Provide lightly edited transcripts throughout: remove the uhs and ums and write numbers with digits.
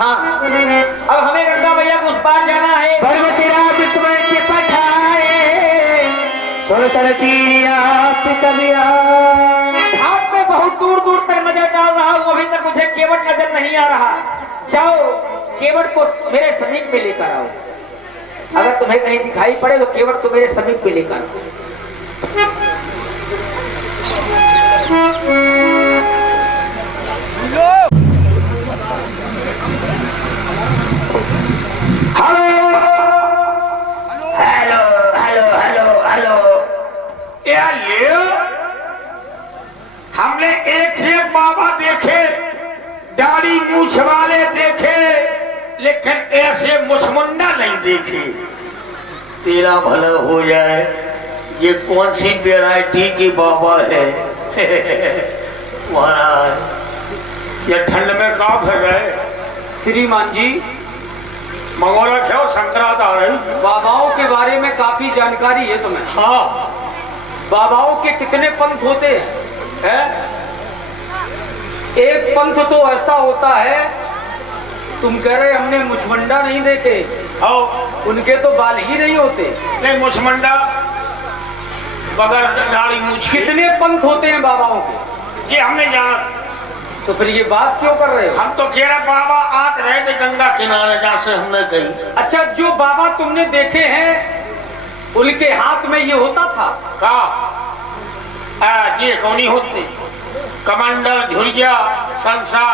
हाँ, अब हमें गंगा मैया को उस पार जाना है। घाट में बहुत दूर दूर तक नजर डाल रहा हूँ, अभी तक मुझे केवट नजर नहीं आ रहा। जाओ केवट को मेरे समीप में लेकर आओ। अगर तुम्हें कहीं दिखाई पड़े तो केवट को मेरे समीप में लेकर आओ। Hello hello hello hello. हमने एक से एक बाबा देखे, दाढ़ी मूछ वाले देखे, लेकिन ऐसे मुसमुंडा नहीं देखे। तेरा भला हो जाए, ये कौन सी वैरायटी की बाबा है? महाराज ये ठंड में कहाँ फिर गए? श्रीमान जी, मंगोला क्या संक्रांत आ रही? बाबाओं के बारे में काफी जानकारी है तुम्हें? हाँ। बाबाओं के कितने पंथ होते हैं? एक पंथ तो ऐसा होता है, तुम कह रहे हमने मुछमंडा नहीं देखे। हाँ। उनके तो बाल ही नहीं होते। नहीं, मुसमुंडा बगैर दाढ़ी मूछ। कितने पंथ होते हैं बाबाओं के? ये हमने जाना। तो फिर ये बात क्यों कर रहे हो? हम तो कह रहे बाबा आते रहे थे गंगा किनारे, जहाँ से हमने गई। अच्छा, जो बाबा तुमने देखे हैं उनके हाथ में ये होता था? ये कौनी होती? कमंडल, झुरिया, संसा।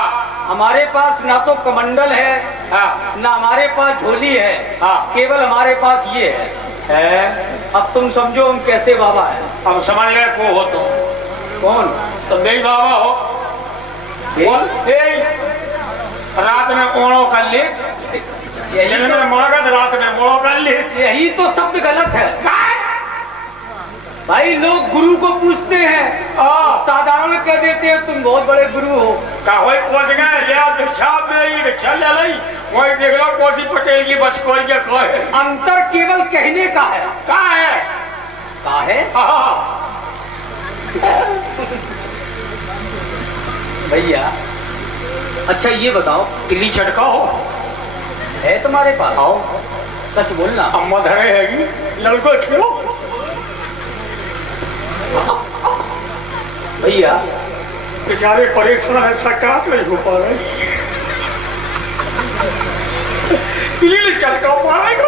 हमारे पास ना तो कमंडल है, ना हमारे पास झोली है, केवल हमारे पास ये है। अब तुम समझो हम कैसे बाबा हैं। अब समझ गए को हो तुम? कौन? तो मेरी बाबा हो। रात में ओणो कर ले, रात में ओणो कर ले। यही तो शब्द गलत है भाई। लोग गुरु को पूछते हैं, साधारण कह देते हैं तुम बहुत बड़े गुरु हो। वही पहुंच गए, रिक्शा ले ली, वही देख लो कोसी पटेल की बचकोर के कहे। अंतर केवल कहने का है। कहा है? कहा है? भैया अच्छा ये बताओ, दिल्ली चटका हो है तुम्हारे पास? आओ सच बोलना। अम्मा धरे हैगी, लड़को क्यों? भैया बेचारे परेशान है, सकारात नहीं हो पा रहे। दिल्ली चटका मारेगा।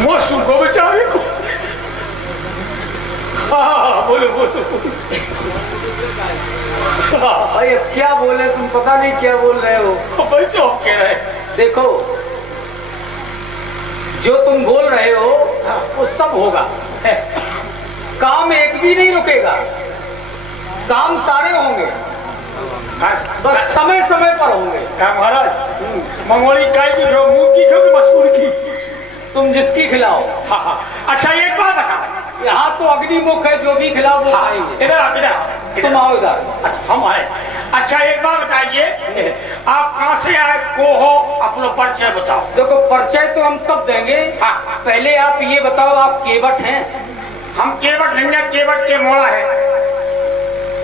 मौसम को बेचारे को। बोलो बोलो। भाई अब क्या बोले, तुम पता नहीं क्या बोल रहे हो। भाई तो हम कह रहे हैं, देखो जो तुम बोल रहे हो वो सब होगा। काम एक भी नहीं रुकेगा, काम सारे होंगे, बस समय समय पर होंगे। महाराज मंगोली काय की खो, मूंग की खो कि मसूर की? तुम जिसकी खिलाओ। अच्छा एक बात बताओ, यहाँ तो अग्निमुख है, जो भी खिलाओ वो खाएंगे। इधर तुम आओ इधर। अच्छा हम आए। अच्छा एक बात बताइए, आप कहाँ से आए, को हो, अपना परिचय बताओ। देखो परिचय तो हम तब देंगे, पहले आप ये बताओ आप केवट हैं? हम केवट नहीं है, केवट के मोड़ा है।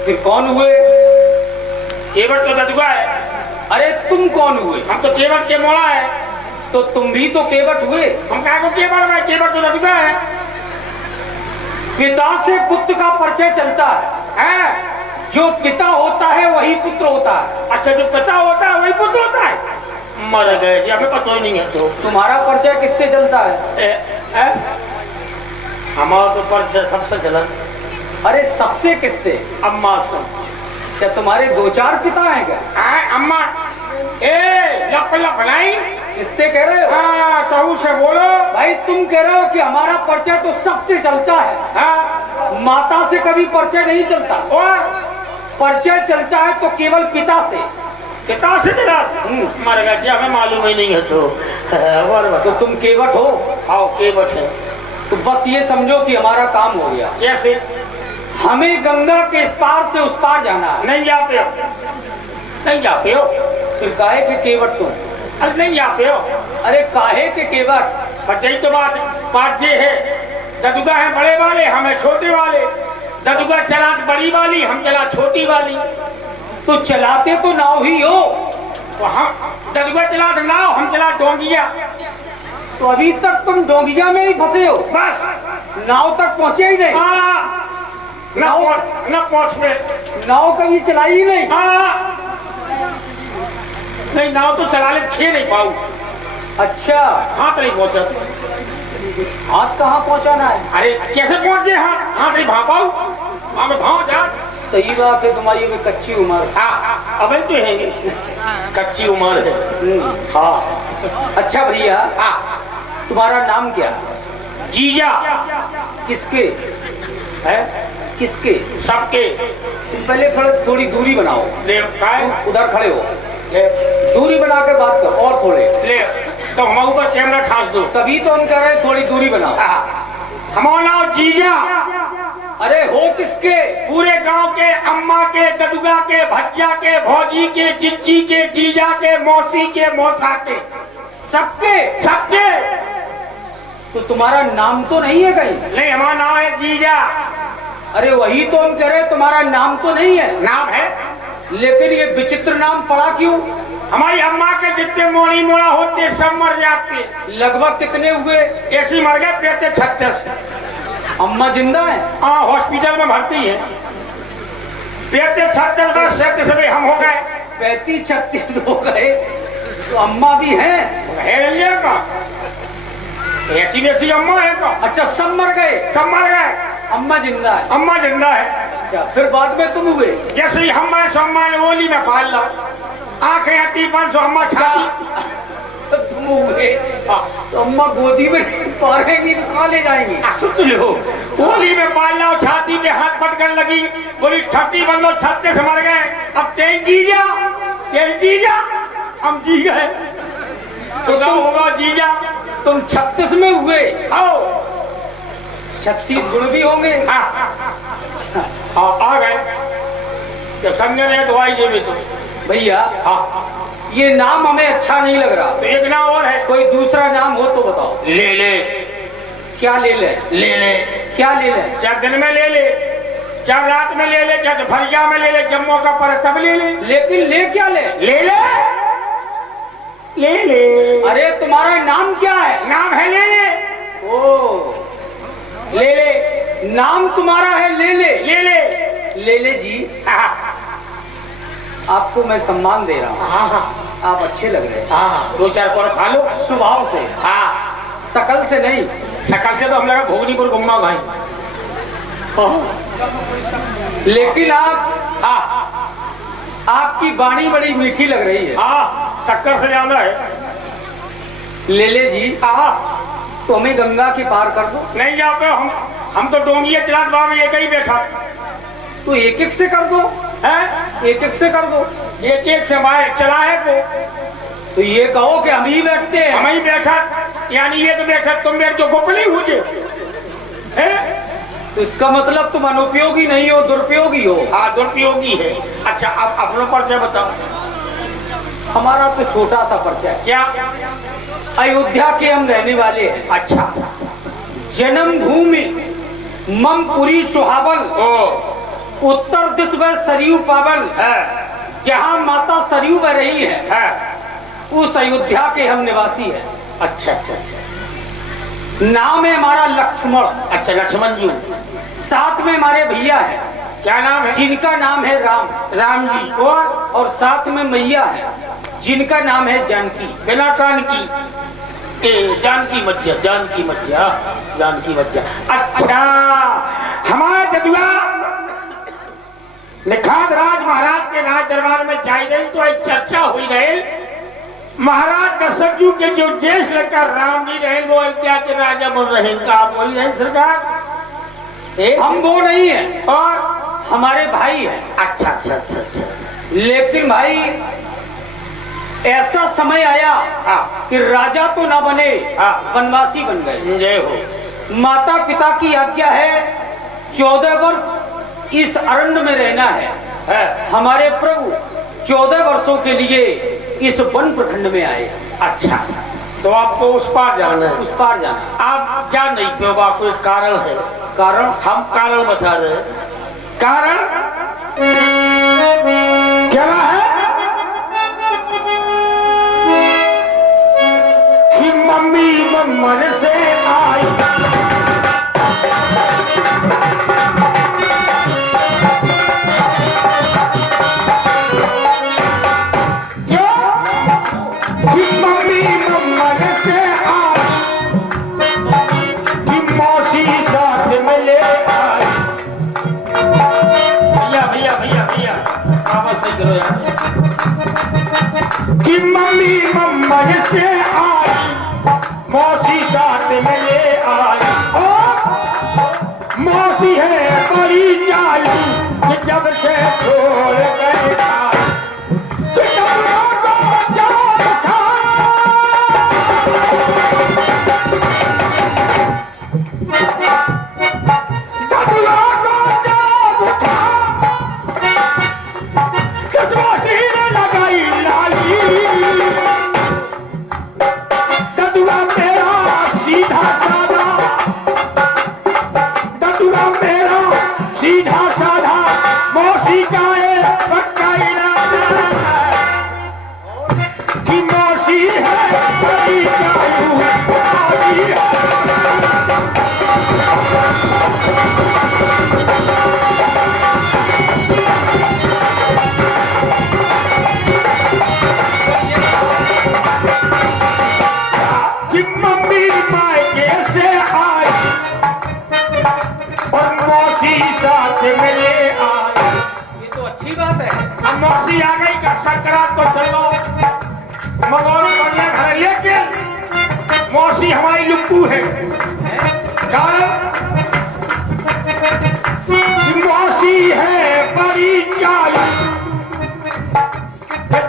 फिर कौन हुए? केवट तो ददुआ है। अरे तुम कौन हुए? हम तो केवट के मोड़ा है। तो तुम भी तो केवट हुए। हम क्या को केवट में, केवट तो ददुआ है। पिता से पुत्र का परिचय चलता है, जो पिता होता है वही पुत्र होता है। अच्छा जो पिता होता है वही पुत्र होता है? मर गए, हमें पता ही नहीं है। तो तुम्हारा परिचय किससे चलता है? हमारा तो परिचय सबसे चला। अरे सबसे किससे? अम्मा से। क्या तुम्हारे दो चार पिता हैं क्या? अम्मा लप लप नहीं, किससे कह रहे हो? सहू से बोलो भाई। तुम कह रहे हो कि हमारा परिचय तो सबसे चलता है, माता से कभी परिचय नहीं चलता। परिचय चलता है तो केवल पिता से। पिता से चला? मर गया, हमें मालूम ही नहीं है। तो तुम केवट हो? आओ केवट है। तो बस ये समझो कि हमारा काम हो गया। कैसे? हमें गंगा के इस पार से उस पार जाना है। नहीं जाते हो? नहीं जाते हो? फिर काहे के केवट तुम? अरे नहीं जाते हो? अरे काहे के केवट? सच्चाई तो बात ये है, ददुगा है बड़े वाले, हमें छोटे वाले। ददुआ चला बड़ी वाली, हम चला छोटी वाली। तो चलाते तो नाव ही हो। तो हम ददुआ चला नाव, हम चला डोंगिया। तो अभी तक तुम डोंगिया में ही फंसे हो, बस नाव तक पहुंचे ही नहीं। न पहुंच में नाव कभी चलाई ही नहीं। नहीं, नाव तो चला ले, खे नहीं पाऊ। अच्छा, हाथ नहीं पहुंचा। हाथ कहाँ पहुंचाना है? अरे कैसे पहुंचे? हाथ नहीं भाव पाऊ। हाँ मैं भाव जा। सही बात है, तुम्हारी में कच्ची उम्र। हाँ अब तो है, कच्ची उम्र है। हाँ अच्छा भैया, तुम्हारा नाम क्या? जीजा। किसके है? किसके? सबके। तुम पहले थोड़ी दूरी बनाओ। ले उधर खड़े हो, दूरी बना कर बात करो। और थोड़े ले, तो हम ऊपर कैमरा ठास दो। तभी तो हम कह रहे हैं थोड़ी दूरी बनाओ। हमारा नाम जीजा। अरे हो किसके? पूरे गांव के, अम्मा के, ददुआ के, भज्जा के, भौजी के, जिज्जी के, जीजा के, मौसी के, मौसा के, सबके। सबके। तो तुम्हारा नाम तो नहीं है कहीं? नहीं, हमारा नाम है जीजा। अरे वही तो हम कह रहे हैं, तुम्हारा नाम तो नहीं है। नाम है, लेकिन ये विचित्र नाम पड़ा क्यों? हमारी अम्मा के जितने मोड़ी मोड़ा होते सब मर जाते। लगभग कितने हुए? ऐसी मर गए, पेटे 36। अम्मा जिंदा है? हाँ, हॉस्पिटल में भर्ती है। पेटे 36 37 में हम हो गए। 35-36 हो गए, तो अम्मा भी है का? ऐसी वैसी अम्मा है का? अच्छा, सब मर गए? सब मर गए, अम्मा जिंदा है? अम्मा जिंदा है। अच्छा, फिर बाद में तुम हुए? जैसे ही हम अम्मा ने ओली में पाल ला, आंखें आती 500 अम्मा छाती। तुम हुए तो अम्मा गोदी में पालेंगी तो कहाँ ले जाएंगी? सुन लो, ओली में पाल ला, छाती में हाथ पटकन लगी, बोली ठप्पी बन लो, 36 मर गए। अब तेज जीजा, हम जी गए। सुना होगा जीजा, तुम 36 में हुए? आओ 36 गुण भी होंगे। हाँ आ गए। जब समझ रहे तो आई जेबे। तो भैया हाँ, ये नाम हमें अच्छा नहीं लग रहा। तो एक नाम और है। कोई दूसरा नाम हो तो बताओ। ले ले। क्या ले ले? ले ले। क्या ले ले? चाहे दिन में ले ले, चाहे रात में ले ले, चाहे दोपहरिया में ले ले, जब मौका पर तब ले ले। लेकिन ले क्या ले? ले ले, ले ले। अरे तुम्हारा नाम क्या है? नाम है ले ले। ओ, ले ले नाम तुम्हारा है? ले ले। ले ले। ले ले जी, आपको मैं सम्मान दे रहा हूँ। हाँ हाँ, आप अच्छे लग रहे हैं। हाँ, 2-4 पर खा लो। स्वभाव से, हाँ, शकल से नहीं। शकल से तो हम लगा भोगनीपुर घूमना भाई। लेकिन आप, हाँ, आपकी वाणी बड़ी मीठी लग रही है। हाँ, शक्कर से ज्यादा है। ले ले जी, हाँ, तो हमें गंगा के पार कर दो। नहीं जाते हम तो डोंगिया चला बाबा एक ही बैठा। तो एक एक से कर दो है, एक एक से कर दो। एक एक से बाइक चला है तो ये कहो कि हम ही बैठते हैं। हम ही बैठा, यानी ये तो बैठा, तुम मेरे जो गोपली हो जे है, तो इसका मतलब तुम अनुपयोगी नहीं हो, दुरुपयोगी हो। हाँ, दुरुपयोगी है। अच्छा, अब अपना परिचय बताओ। हमारा तो छोटा सा परिचय है। क्या? अयोध्या के हम रहने वाले हैं। अच्छा, जन्म भूमि ममपुरी सुहावल, ओ उत्तर दिश वह सरयू पावल है, जहाँ माता सरयू बह रही है, उस अयोध्या के हम निवासी हैं। अच्छा अच्छा अच्छा। नाम है हमारा लक्ष्मण। अच्छा, लक्ष्मण जी। साथ में हमारे भैया है। क्या नाम है? जिनका नाम है राम। राम जी। और साथ में मैया है, जिनका नाम है जानकी। बिना कान की, जानकी मज्जा, जानकी मज्जा, जानकी मज्जा। अच्छा, हमारे ददुआ निखात राज महाराज के राज दरबार में जाई गई तो एक चर्चा हुई रहे। महाराज दशरथ के जो ज्येष्ठ लड़का राम जी रहे, वो अयोध्या के राजा बन रहे। का आप वही रहे सरकार? हम वो नहीं है, और हमारे भाई है। अच्छा अच्छा अच्छा अच्छा। लेकिन भाई ऐसा समय आया कि राजा तो ना बने, वनवासी बन गए। जय हो। माता पिता की आज्ञा है 14 वर्ष इस अरण्य में रहना है। हमारे प्रभु 14 वर्षों के लिए इस वन प्रखंड में आए। अच्छा, तो आपको उस पार जाना है? उस पार जाना। आप जा नहीं पे, कोई कारण है? कारण हम कारण बता रहे हैं। कारण क्या है कि मम्मी मन से आई कि मम्मी मम्मन से आई मौसी साथ में ले आई ओ मौसी है बड़ी जाली कि जब से छोड़ गए सीधा साधा मौसी का पक्का इरादा कि मौसी है बड़ी चालू मौसी है कि मम्मी मायके से आई और मौसी साथ में ले आई। ये तो अच्छी बात है। अब मौसी आ गई का सकरात तो चलो मगोर पढ़ने घर लेकिन मौसी हमारी लुप्पू है कारण मौसी है बड़ी चालू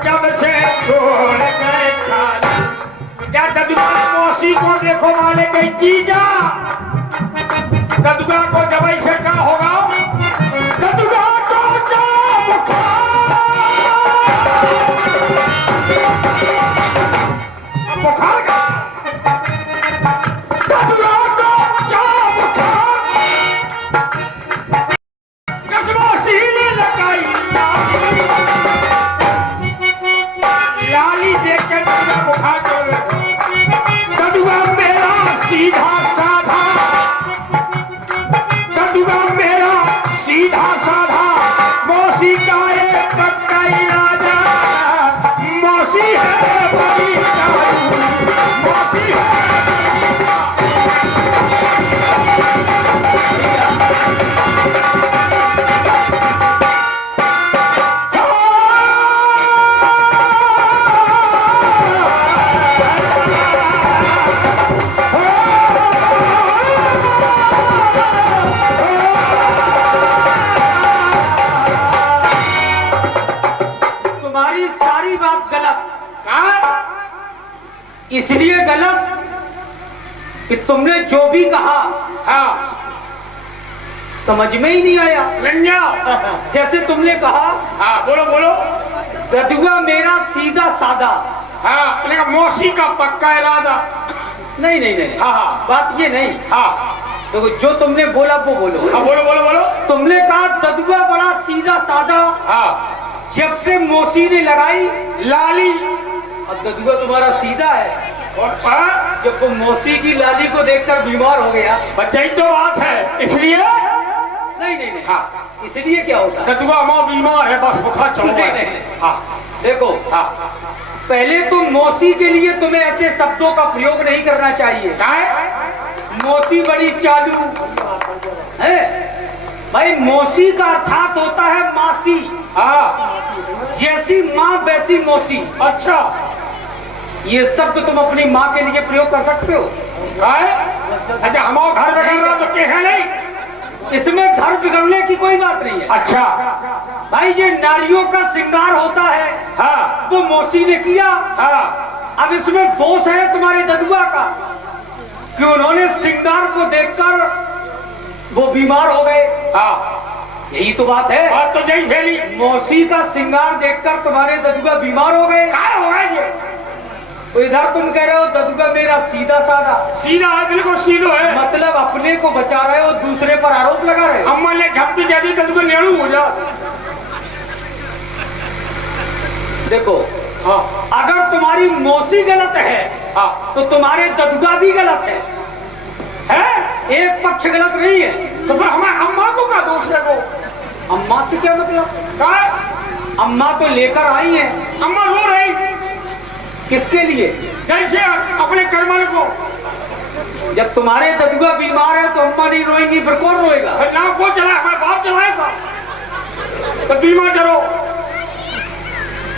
जब से छोड़ गए खाली क्या ददुआ मौसी को देखो वाले गई जीजा ददुआ को जब ऐसे क्या होगा ददुआ को जब बुखार का ददुआ को जब चश्मा सीने लगाई लाली देख के ददुआ बुखार कर ददुआ मेरा सीधा साधा मेरा सीधा साधा मौसी का पक्का इरादा मौसी है बड़ी चालू मौसी है इसलिए गलत कि तुमने जो भी कहा हाँ समझ में ही नहीं आया। लंजा जैसे तुमने कहा हाँ बोलो बोलो ददुआ मेरा सीधा साधा हाँ लेकिन मौसी का पक्का इरादा नहीं नहीं नहीं हाँ हाँ बात ये नहीं हाँ तो जो तुमने बोला वो बोलो हाँ बोलो बोलो बोलो तुमने कहा ददुआ बड़ा सीधा साधा हाँ जब से मौसी ने लगाई लाली अब ददुआ तुम्हारा सीधा है और जब वो मौसी की लाली को देखकर बीमार हो गया बच्चा ही तो बात है इसलिए नहीं नहीं नहीं हाँ इसलिए क्या होता है ददुआ माँ बीमार है बस बुखार चढ़ नहीं, गया नहीं। हाँ देखो हाँ पहले तो मौसी के लिए तुम्हें ऐसे शब्दों का प्रयोग नहीं करना चाहिए क्या है मौसी बड़ी चालू है भाई मौसी का अर्थात होता है मासी हाँ जैसी माँ वैसी मौसी अच्छा ये शब्द तुम अपनी माँ के लिए प्रयोग कर सकते हो क्या है अच्छा हमारे घर में रह सकते हैं नहीं इसमें घर बिगड़ने की कोई बात नहीं है अच्छा भाई ये नारियों का श्रृंगार होता है हाँ वो मौसी ने किया हाँ अब इसमें दोष है तुम्हारे ददुआ का कि उन्होंने श्रृंगार को देखकर वो बीमार हो गए हाँ यही तो बात है बात तो यही फैली मौसी का श्रृंगार देखकर तुम्हारे ददुआ बीमार हो गए क्या हो गए ये तो इधर तुम कह रहे हो ददुगा मेरा सीधा साधा, सीधा है, बिल्कुल सीधो है। मतलब अपने को बचा रहे हो, दूसरे पर आरोप लगा रहे हो। अम्मा ने झपटी जाती ददुगा नेड़ू हो जा। देखो, हाँ अगर तुम्हारी मौसी गलत है हाँ, तो तुम्हारे ददुगा भी गलत है। एक पक्ष गलत नहीं है। तो फिर हमारे अम्मा को क्या दोष है? वो अम्मा से क्या मतलब? क्या अम्मा तो लेकर आई है। अम्मा रो रही किसके लिए? कैसे? अपने करमल को। जब तुम्हारे ददुगा बीमार है तो अम्मा नहीं रोएंगी, फिर कौन रोएगा? नाम को चला, हमारे बाप चलाएगा तो बीमा करो,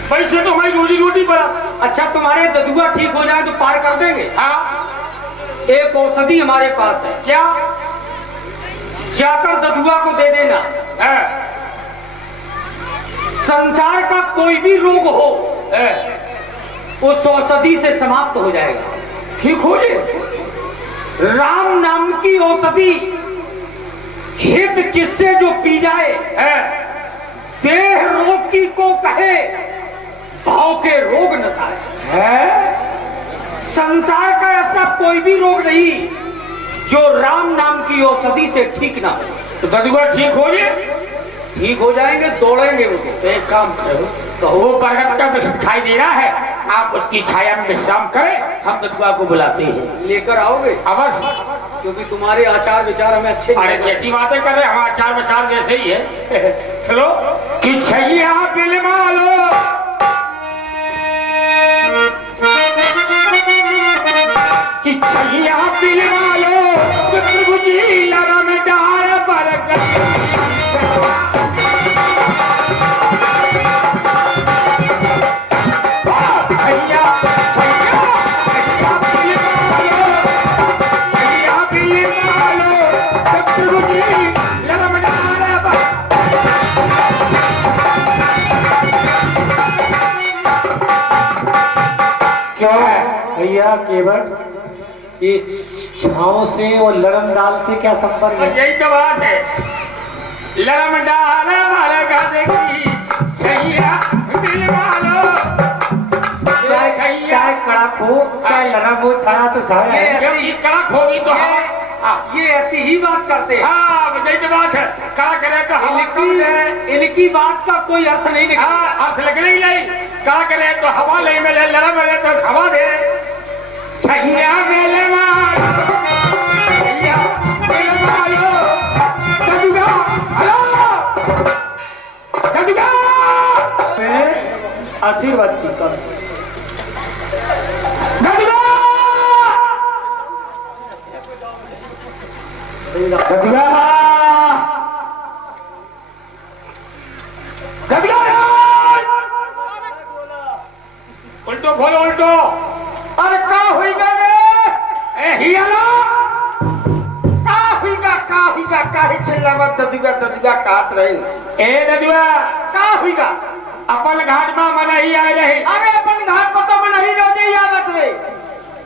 पैसे तो हमारी रोजी रोटी पर। अच्छा, तुम्हारे ददुगा ठीक हो जाए तो पार कर देंगे। हाँ, एक औषधि हमारे पास है, क्या? जाकर ददुगा को दे देना। है संसार का कोई भी रोग हो उस औषधि से समाप्त हो जाएगा, ठीक हो जाए। राम नाम की औषधि हित जिससे जो पी जाए, देह रोग की को कहे भाव के रोग नसाए। संसार का ऐसा कोई भी रोग नहीं जो राम नाम की औषधि से ठीक ना हो। तो ददुआ ठीक हो जाए? ठीक हो जाएंगे, दौड़ेंगे वो। तो एक काम करो, तो वो बरगद का वृक्ष दिखाई दे रहा है, आप उसकी छाया में विश्राम करें, हम ददुआ को बुलाते हैं। लेकर आओगे? अवश्य, क्योंकि तुम्हारे आचार विचार हमें अच्छे नहीं अरे लगते। कैसी बातें कर रहे हैं, हमारा आचार विचार जैसे ही है। चलो कि छैया बिलवा लो, कि छैया बिलवा लो, प्रभुजी लरम डार बरगद। भैया केवट ये छाँव से और लरम दाल से क्या संपर्क है? यही तो बात है, लरम डाल बरगद की छैया बिलवा लो। चाहे कड़क हो चाहे लरम हो, छाया तो छाया है। जब ये कड़क होगी तो ये ऐसी ही बात करते हैं। हाँ, यही तो बात है, कड़क करे तो हवा कम दे। इनकी बात का कोई अर्थ नहीं निकला। हाँ, अर्थ लगने ही नहीं, कड़क करे तो हवा नहीं मिले, लरम मिले तो हवा दे। छैया बिलवा लो, छैया बिलवा लो, ददुगा, हेलो, ददुगा। आशीर्वाद की कर उल्टो खोलो, उल्टो। अरे का हुईगा रे? ए हियालो, का हुईगा, काहे चिल्लावत ददुगा ददुगा काट रही? ए ददुआ, का हुईगा? अपन घाट में मन ही आए रहे। अरे अपन घाट पर तो मन ही रोजे आवत रे।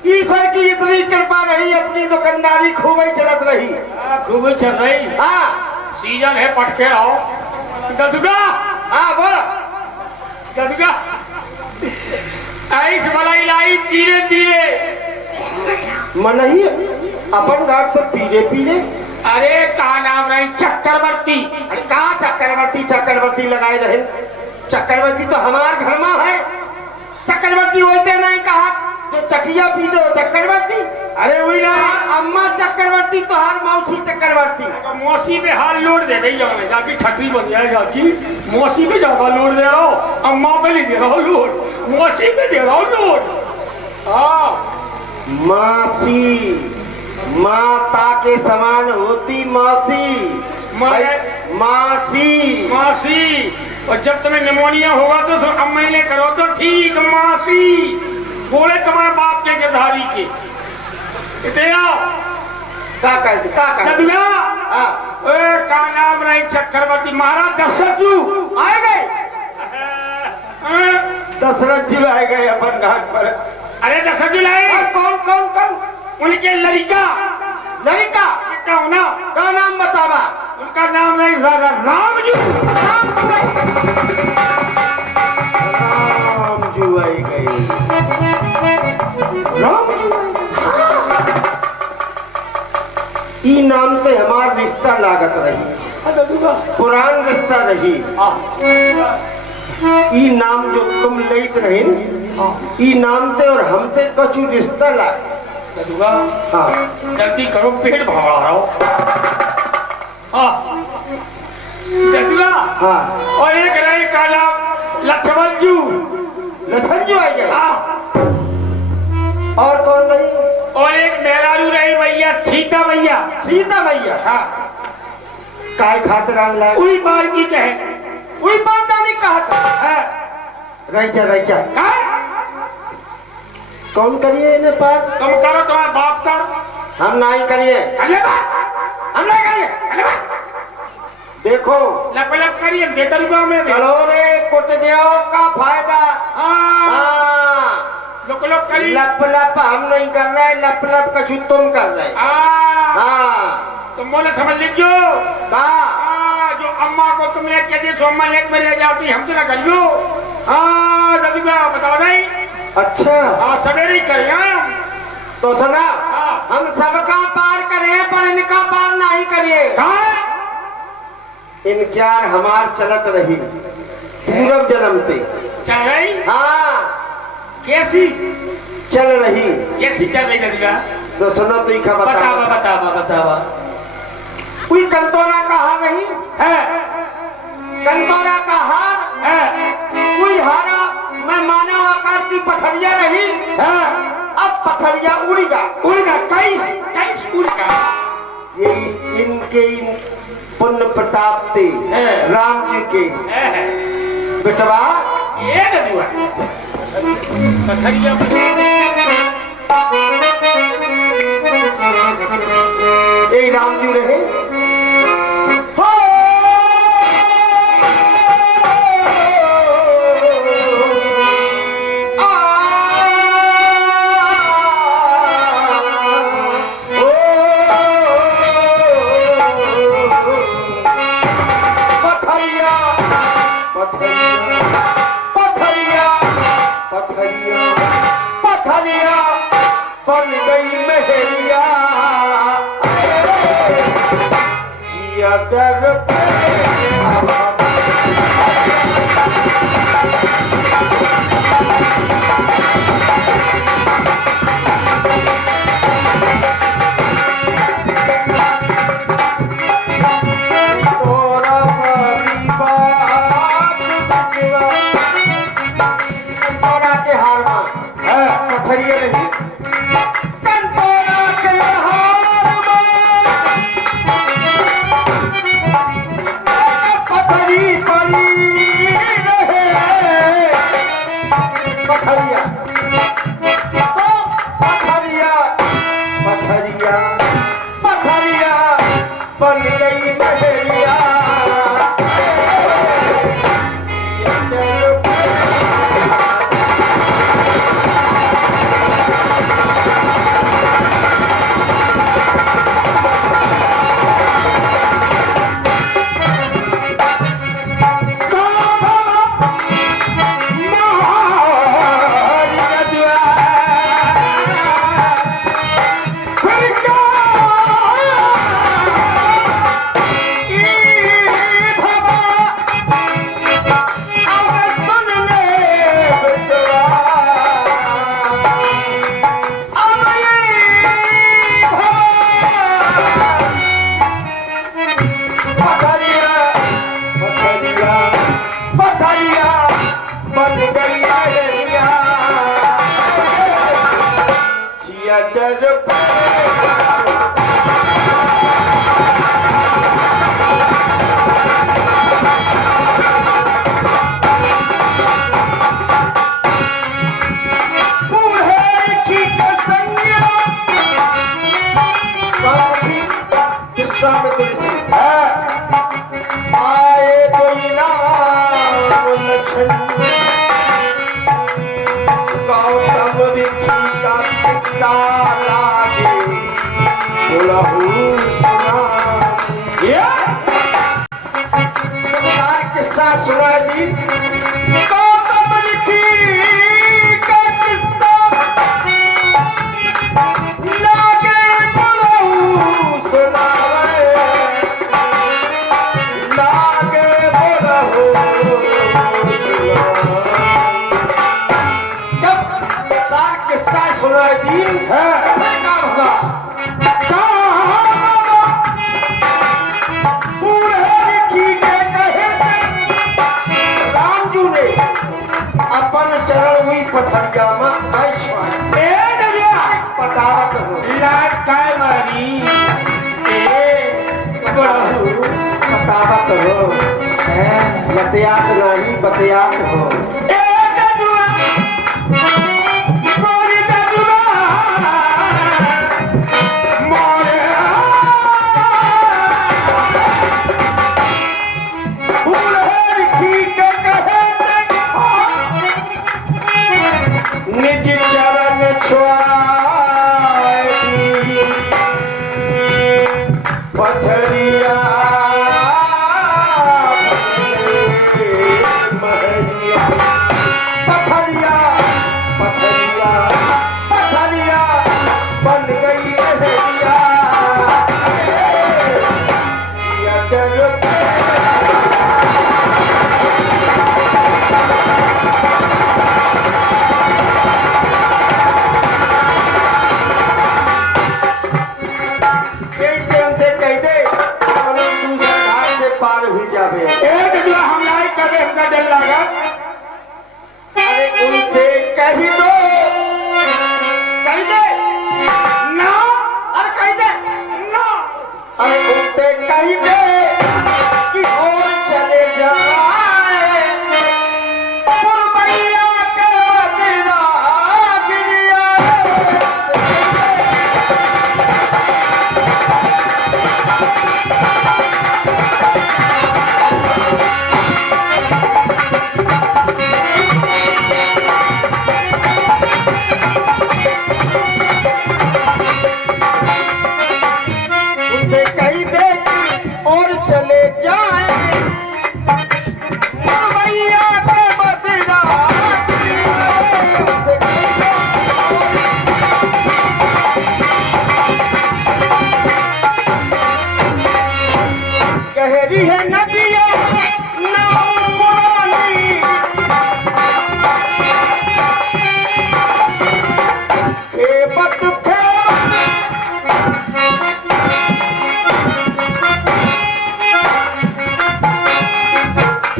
ईश्वर की इतनी कृपा रही, अपनी दुकानदारी खूब ही चलत रही। खूब ही चल रही। हाँ, सीजन है, पटके रहो। ददुगा, हाँ बोलो ददुगा। ऐस मलाई लाई धीरे धीरे मन ही अपन घाट पर पीरे पीरे। अरे कहा नाम रही? चक्रवर्ती। अरे कहा चक्रवर्ती चक्रवर्ती लगाए रहे? चक्रवर्ती तो हमार घर में है। चक्रवर्ती होते नहीं कहा जो चकिया पी दो चक्रवर्ती। अरे वही ना, अम्मा चक्रवर्ती तो हर मौसी चक्रवर्ती। मौसी पे हाल लोड दे रही जाने जाकी छठी बन जाए, जाकी मौसी पे ज्यादा लोड दे रहा हूँ, अम्मा पे नहीं दे रहा हूँ लोड, मौसी पे दे रहा हूँ लोड। हाँ, मासी माता के समान होती मौसी। मासी मासी। और जब तुम्हें निमोनिया होगा तो अम्मा ने करो तो ठीक मासी। बोले तुम्हारे बाप के गिरधारी के का नाम नहीं? चक्रवर्ती महाराज दशरथ जी आए गए। दशरथ जी आए गए अपन घाट पर। अरे दशरथ जी लाए? कौन कौन कौन? उनके लड़का लड़का क्या होना? का नाम बतावा? उनका नाम नहीं, रामजू। रामजू आई गए। नाम से हमार रिश्ता लागत रही, पुरान रिश्ता रही। ई नाम जो तुम लेत रहे ई नाम से और हमसे कछु रिश्ता लाग। हाँ जल्दी करो, पेट भरा रहा हो। हाँ और एक रही काला लक्ष्मणजू। लखनजू आ गए। और कौन रही? और एक मेहरारू रही भैया, सीता भैया। सीता मैया। हाँ काय खातिर आनला? वही बार की कहे, वही बात जानी कहा था। रईचा रईचा कौन करिए इन्हें पार? तुम करो, तुम्हारा बाप कर। हम नहीं करिए, हम नहीं करिए। देखो लप लप करिए, बेतल गाँव में भी। चलो रे कुटजियों का फायदा। हाँ, हाँ लोक लोक करिए। लप लप हम नहीं कर रहे, लप लप कछु तुम कर रहे। हाँ, हाँ तुम बोले समझ लीजिए का जो अम्मा को तुमने कह दिया, सो अम्मा लेट में रह जाती, हमसे ना करियो। हाँ जल्दी बताओ नहीं। अच्छा हाँ सवेरे ही करिए हम। तो सुना, हाँ। हम सबका पार करें पर इनका पार नहीं करिए। इनक्यार हमार चलत रही पूर्व जन्म से। चल रही? हाँ कैसी चल रही? कैसी चल रही नदिया? तो सुनो तो इका बतावा बतावा बतावा। कोई कंतोरा का हार नहीं है, कंतोरा का हार है। कोई हारा मैं मानव आकार की पथरिया रही है, अब पथरिया उड़ेगा। कैस कैस उड़ेगा। ये इनके इन पुण्य प्रताप थे राम जी के बेटवा। ये नदिया पथरिया यही राम जी रहे। हो पथरिया पथरिया पथरिया पथरिया पथरिया बन गई महरिया। जिया डर तोरा बड़ी बात तोरा के हार में पथरिया नहीं, कंटोरा के हार में पथरी पड़ी रहे। पथरिया तो पथरिया पथरिया पथरिया बन गई महरिया। आए कोई नाम लक्षण गौतम ऋषि का किस्सा लागे बोलहु सुना। किस्सा सुना जी, गौतम ऋषि का किस्सा लागे बोलहु सुना। पथरिया में ऐश्वर्य ए डबिया बतावत हो लाट काय मारी ए बड़ू बतावत हो बतियात नहीं बतियात हो ए डबुआ मोरी डबुआ मोरे फूलहर की के कहे निज चरण छुआई पथरिया पथरिया पथरिया पथरिया बन गई नजरिया पार हुई जावे एक जो हम लाई कदे हमका डर लगा अरे उनसे कही दो कही दे ना अरे कही दे ना अरे उनसे कही दे कि और चले जाए पुरबैया के बदला गिरिया उनसे कही दे और चले जाए पुरबैया के बदला उनसे कही दे गहरी है नदिया नाव पुरानी खेपत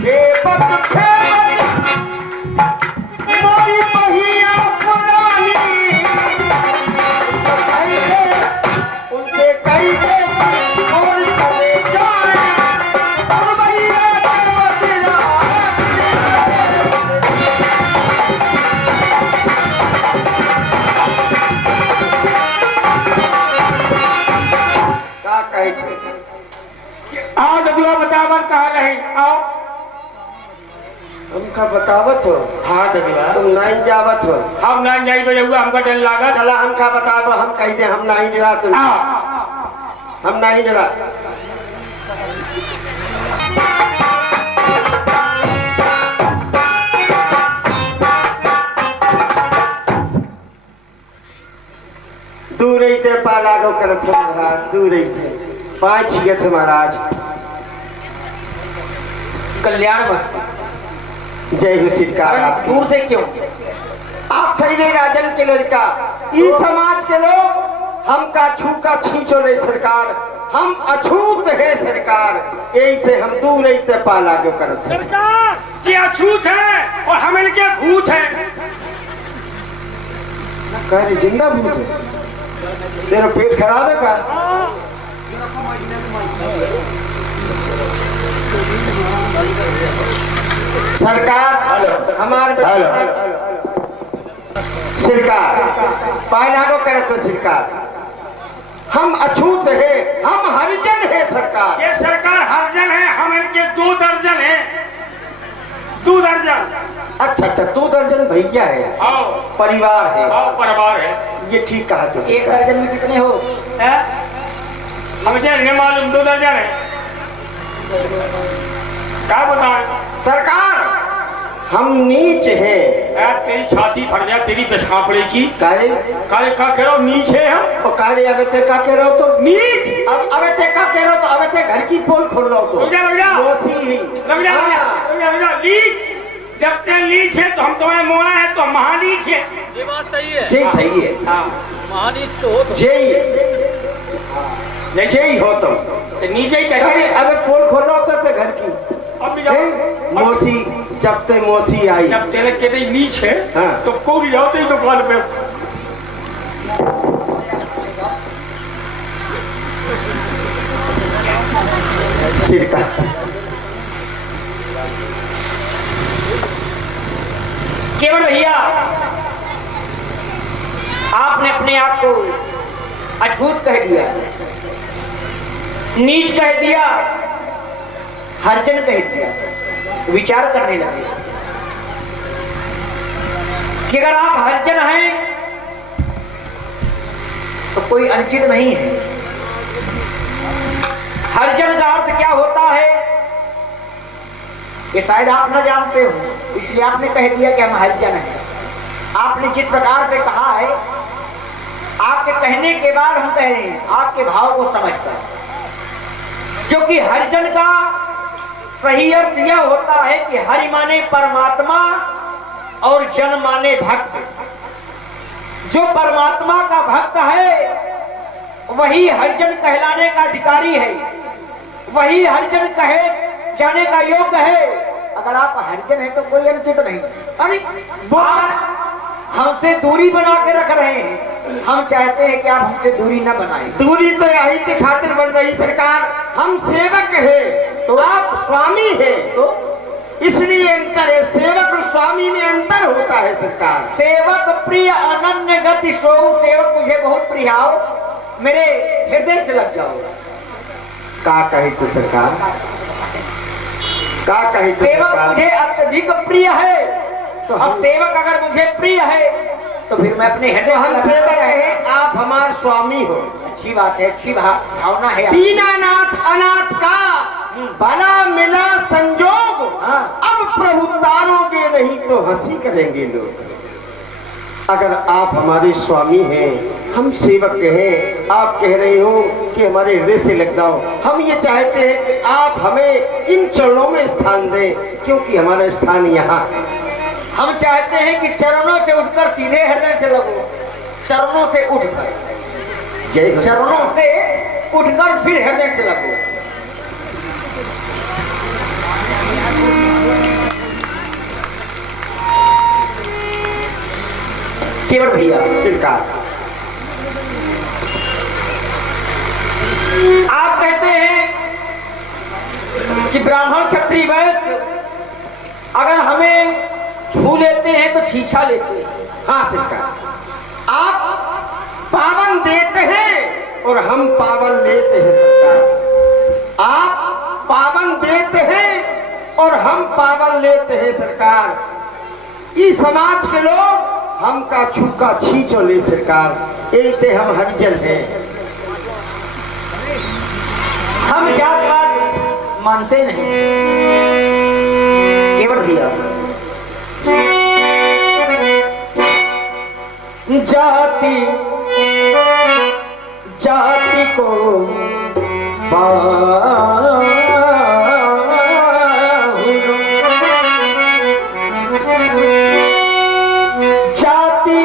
खेपत मोरी पहिया पुरानी उनसे कही दे और चले जाए और भैया के बदला का कही थे आओ डबिया बतावन कहा रहे आओ हमका बतावत हो हाँ डबिया तुम नहीं जावत हो हम ना जाई बजा हमका डर लगा चला हमका बतावो हम कही दे हम नहीं डरा तुम आओ हम नहीं डरा दूर ही ते पाला गो करत हो महाराज दूर ही से पाँच गए थे महाराज कल्याण मस्त जय हो सिरकार आपकी। दूर से क्यों आप खैरे राजन के लड़का इस समाज के लोग हमका छूका छींचो नहीं सरकार हम अछूत है सरकार यही से हम दूर ही ते पाला गो करत हो। सरकार ये अछूत है और हम इनके भूत हैं कह रही जिंदा भूत है तेरा पेट खराब है का सरकार हमारे सरकार पायला को करे तो सरकार हम अछूत है हम हरिजन है सरकार ये सरकार हरजन है हम इनके 2 दर्जन हैं 2 दर्जन अच्छा अच्छा 2 दर्जन भैया है आओ परिवार है आओ परिवार है ये ठीक कहा तो एक दर्जन में कितने हो हैं? हमें नहीं मालूम 2 दर्जन है क्या बताएं सरकार हम नीच है तेरी छाती फट जाए तेरी पेशापड़े की कारे काले का कह रहा हूँ नीचे हम और कारे अबे ते का कह रहे हो तो नीच अब अबे ते का कह रहे हो तो अबे ते घर की पोल खोल रहे हो तो रुक जा मोसी ही लग लीच जब ते लीच है तो हम तुम्हें मोड़ा है तो महालीच है ये बात सही है। जय सही है हाँ महानीच तो हो तुम। जय हो तुम तो नीचे ही कहते अरे अबे पोल खोल रहे हो तो ते घर की अब कौड़ी जाओ मौसी जब ते मौसी आई जब तेरे के दे नीच है हाँ। तो कौड़ी जाओ तेरी दुकान पे सिर का केवल भैया आपने अपने आप को अछूत कह दिया, नीच कह दिया, हरिजन कह दिया। विचार करने लगे कि अगर आप हरिजन हैं तो कोई अनुचित नहीं है। हरिजन का अर्थ क्या होता है ये शायद आप न जानते हो, इसलिए आपने कह दिया कि हम हरिजन हैं। आपने जिस प्रकार से कहा है, आपके कहने के बाद हम कह रहे हैं, आपके भाव को समझकर, क्योंकि हरिजन का सही अर्थ यह होता है कि हरि माने परमात्मा और जन माने भक्त। जो परमात्मा का भक्त है वही हरिजन कहलाने का अधिकारी है, वही हरिजन कहे जाने का योग्य है। अगर आप हरिजन हैं तो कोई अनुचित नहीं। अरे आप हमसे दूरी बना के रख रहे हैं, हम चाहते हैं कि आप हमसे दूरी न बनाएं। दूरी तो यही की खातिर बन रही सरकार, हम सेवक है तो आप स्वामी है, तो इसलिए अंतर है। सेवक और स्वामी में अंतर होता है सरकार। सेवक प्रिय अनन्य गति सो, सेवक मुझे बहुत प्रिय आओ, मेरे हृदय से लग जाओ। का कही तो सरकार, का कही तो सेवक सरकार। मुझे अत्यधिक प्रिय है, तो अब हम सेवक अगर मुझे प्रिय है तो फिर मैं अपने हृदय तो हम से सेवक लगाता है, आप हमारे स्वामी हो। अच्छी बात है, अच्छी भावना है। दीनानाथ अनाथ का भला मिला संजोग, हाँ। अब प्रभु तारोगे नहीं तो हंसी करेंगे लोग। अगर आप हमारे स्वामी हैं, हम सेवक हैं, आप कह रहे हो कि हमारे हृदय से लग जाओ, हम ये चाहते हैं कि आप हमें इन चरणों में स्थान दें, क्योंकि हमारा स्थान यहाँ है। हम चाहते हैं कि चरणों से उठकर सीधे हृदय से लगो, चरणों से उठकर, जय हो। चरणों से उठकर फिर हृदय से लगो। केवल भैया सरकार, आप कहते हैं कि ब्राह्मण क्षत्रिय वैश्य अगर हमें छू लेते हैं तो छीछा लेते हैं। हाँ सरकार, आप पावन देते हैं और हम पावन लेते हैं सरकार। आप पावन देते हैं और हम पावन लेते हैं सरकार। इस समाज के लोग हमका छूका छींचो ले सरकार, एक हम हरिजन हैं। हम जात पात मानते नहीं। केवल भैया जाति जाति को जाति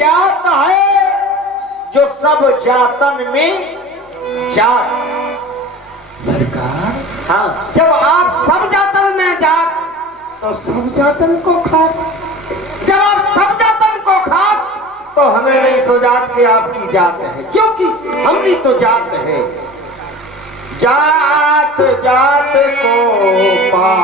जाति जो सब जातन में जात। सरकार, हाँ, जब आप सब जातन में जात तो सब जातन को खात, जब आप सब जातन को खात तो हमें नहीं सो जात कि आपकी जात है, क्योंकि हम भी तो जात है। जात जात को पालो,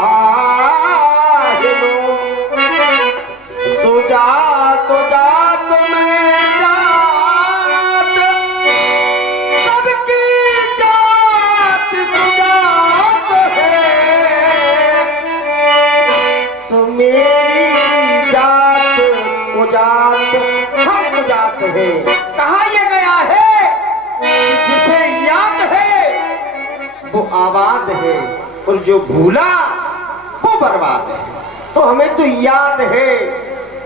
सो जात जात में जात, सबकी जात तो जात है, सो मेरी जात को जात, हम को जात है। कहा यह गया है कि जिसे याद है वो आबाद है, और जो भूला वो बर्बाद है। तो हमें तो याद है,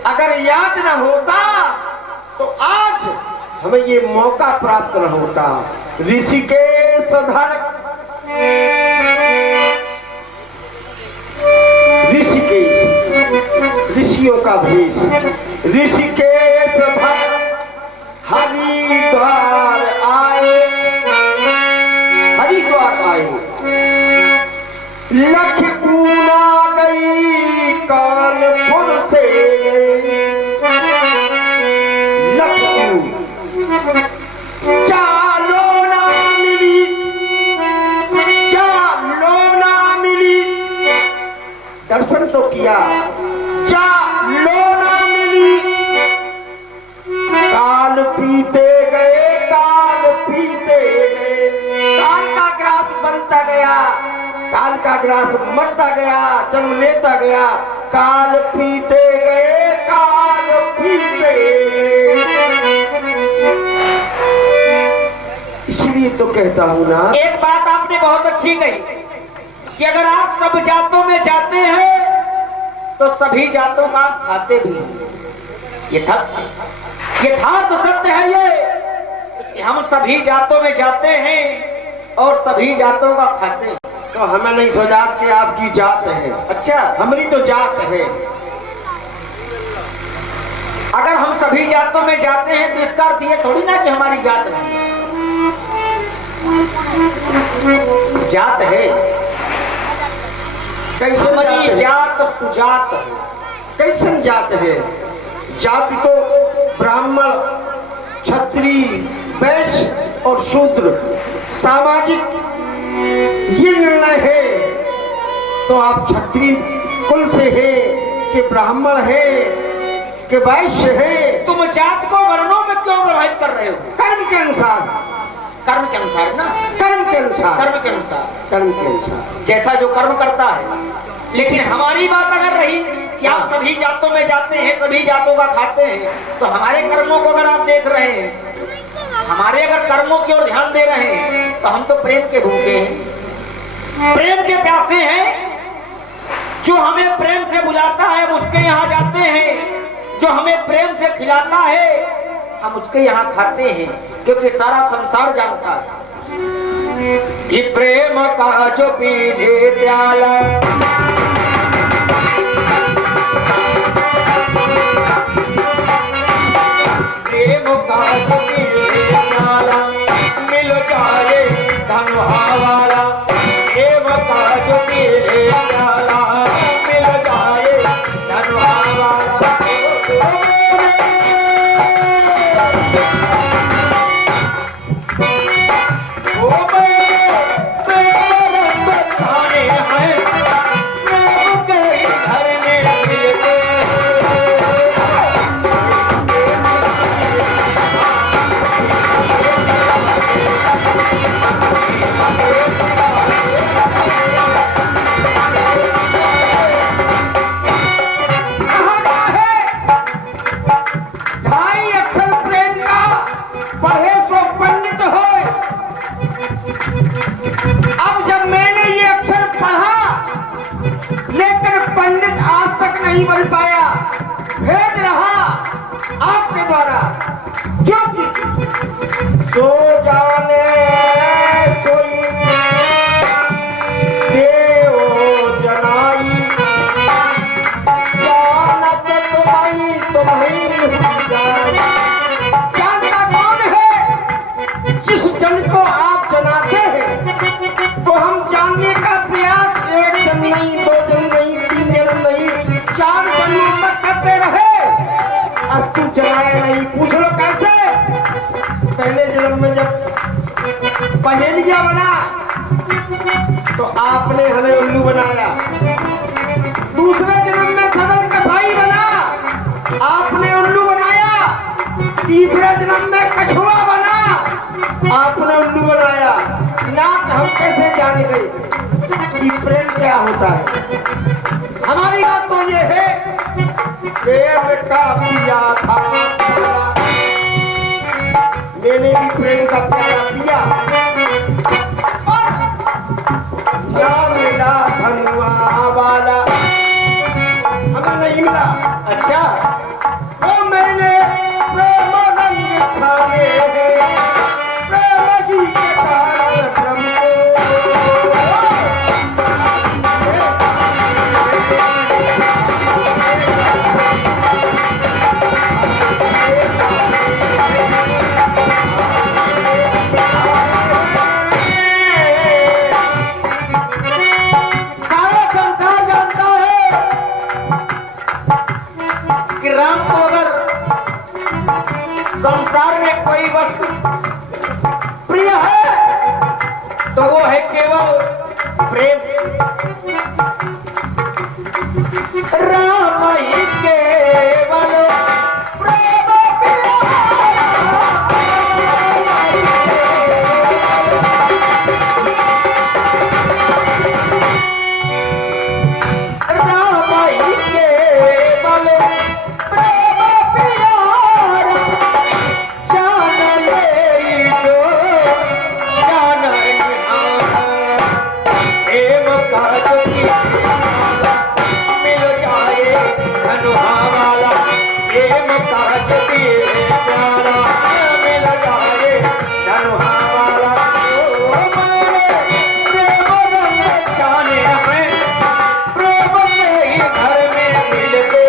अगर याद न होता तो आज हमें ये मौका प्राप्त न होता। ऋषिकेश धर, ऋषिकेश ऋषियों का भेष, ऋषिकेश धर हरिद्वार आए, हरिद्वार आए, लखपूना गई कानपुर से, लखनऊ चालो ना मिली, चालो ना मिली, दर्शन तो किया, चालो ना मिली, काल पीते गए, काल पीते गए, काल का ग्रास बनता गया, काल का ग्रास मरता गया, जन्म लेता गया, काल पीते गए, काल पीते गए। इसलिए तो कहता हूं ना, एक बात आपने बहुत अच्छी कही कि अगर आप सब जातों में जाते हैं तो सभी जातों का खाते भी हैं। यथार्थ सत्य है ये कि हम सभी जातों में जाते हैं और सभी जातों का खाते हैं। तो हमें नहीं सजात कि आपकी जात है, अच्छा, हमारी तो जात है। अगर हम सभी जातों में जाते हैं तो इसका अर्थ ये थोड़ी ना कि हमारी जात नहीं, जात है। कैसे हमारी जात सुजात है। कैसन जात है? जाति तो ब्राह्मण, क्षत्रिय, वैश्य और शूद्र सामाजिक ये निर्णय है। तो आप क्षत्रिय कुल से है कि ब्राह्मण है कि वैश्य है? तुम जात को वर्णों में क्यों प्रभावित कर रहे हो? कर्म के अनुसार, कर्म के अनुसार ना, कर्म के अनुसार, कर्म के अनुसार, कर्म के अनुसार, जैसा जो कर्म करता है। लेकिन हमारी बात अगर रही कि आप सभी जातों में जाते हैं, सभी जातों का खाते हैं, तो हमारे कर्मों को अगर आप देख रहे हैं, हमारे अगर कर्मों की ओर ध्यान दे रहे हैं, तो हम तो प्रेम के भूखे हैं, प्रेम के प्यासे हैं। जो हमें प्रेम से बुलाता है हम उसके यहाँ जाते हैं, जो हमें प्रेम से खिलाता है हम उसके यहाँ खाते हैं, क्योंकि सारा संसार जानता है कि प्रेम का जो पीले प्याला, प्रेम का जो पीले प्याला मिल जाए धनुहा वाला, प्रेम का जो पीले प्याला मिल जाए धनुहा वाला। नहीं बन पाया, भेद रहा आपके द्वारा, क्योंकि सो जाने सोई देव जनाई, जानत तुम्हारी जानता कौन है? जिस जन को आप जनाते हैं तो हम जानने का प्रयास एक जन नहीं, दो जन नहीं, तीन जन नहीं, 4 जन्मों तक करते रहे, आज तू जलाया नहीं। पूछ लो कैसे? पहले जन्म में जब पहेलिया बना तो आपने हमें उल्लू बनाया, दूसरे जन्म में सदन कसाई बना, आपने उल्लू बनाया, तीसरे जन्म में कछुआ बना, आपने उल्लू बनाया। नाक हम कैसे जान गए कि प्रेम क्या होता है? हमारी बात तो ये है, प्रेम का पिया था, मैंने भी प्रेम का प्याला पिया, और ना मिला धनुआ वाला, हमें नहीं मिला। अच्छा, वो मैंने प्रेम रंग छाने प्रेम की के कार्यक्रम सारा संसार जानता है कि राम को अगर संसार में कोई वस्तु प्रिय है तो वो है केवल प्रेम। राम ही केवल प्रेम राम ही केवल प्रेम प्यारा, जान ले जो जान निहार। प्रेम का जो मिल जाए धनुहा वाला, प्रेम का जो प्यारा मिल जाए धनुहा वाला। ओ मेरे प्रेम रंग जाने हमें प्रेम के ही घर में मिलते।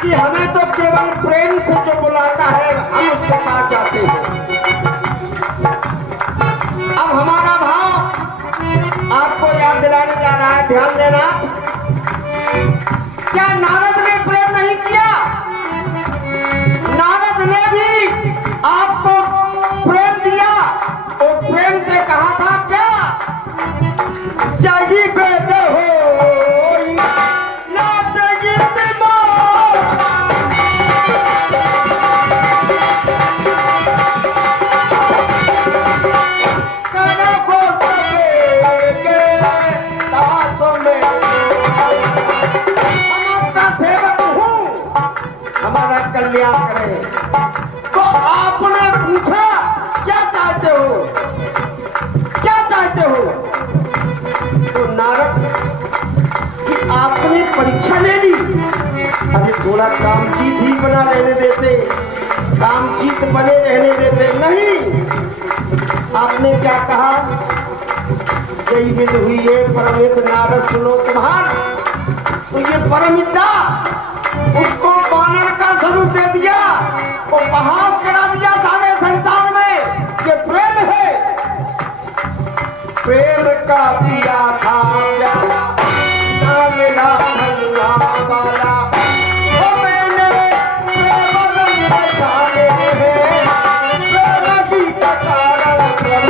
कि हमें तो केवल प्रेम से जो बुलाता है हम उसके पास जाते हैं। अब हमारा भाव आपको याद दिलाने जा रहा है, ध्यान देना। क्या नारद ने प्रेम नहीं किया? नारद ने भी आपको प्रेम दिया और प्रेम से कहा था क्या? जागी बेटे हो ना जागी बीमार। करो को सके तासों में हम आपका सेवक हूँ, हमारा कल्याण करे। तो आपने पूछा क्या चाहते हो, क्या चाहते हो? तो नारद कि आपने परीक्षा ले ली, अभी थोड़ा कामचीत ही बना रहने देते, कामचीत बने रहने देते। नहीं, आपने क्या कहा? जय विद हुई है परमित नारद सुनो तुम्हार। तो ये परमिता उसको बानर का स्वरूप दे दिया, उपहास करा दिया सारे संसार में कि प्रेम है। प्रेम का पिया था प्यारा, ना मिला धनुआ वाला। ओ मैंने प्रेम रंग छाने प्रेम की का कार्यक्रम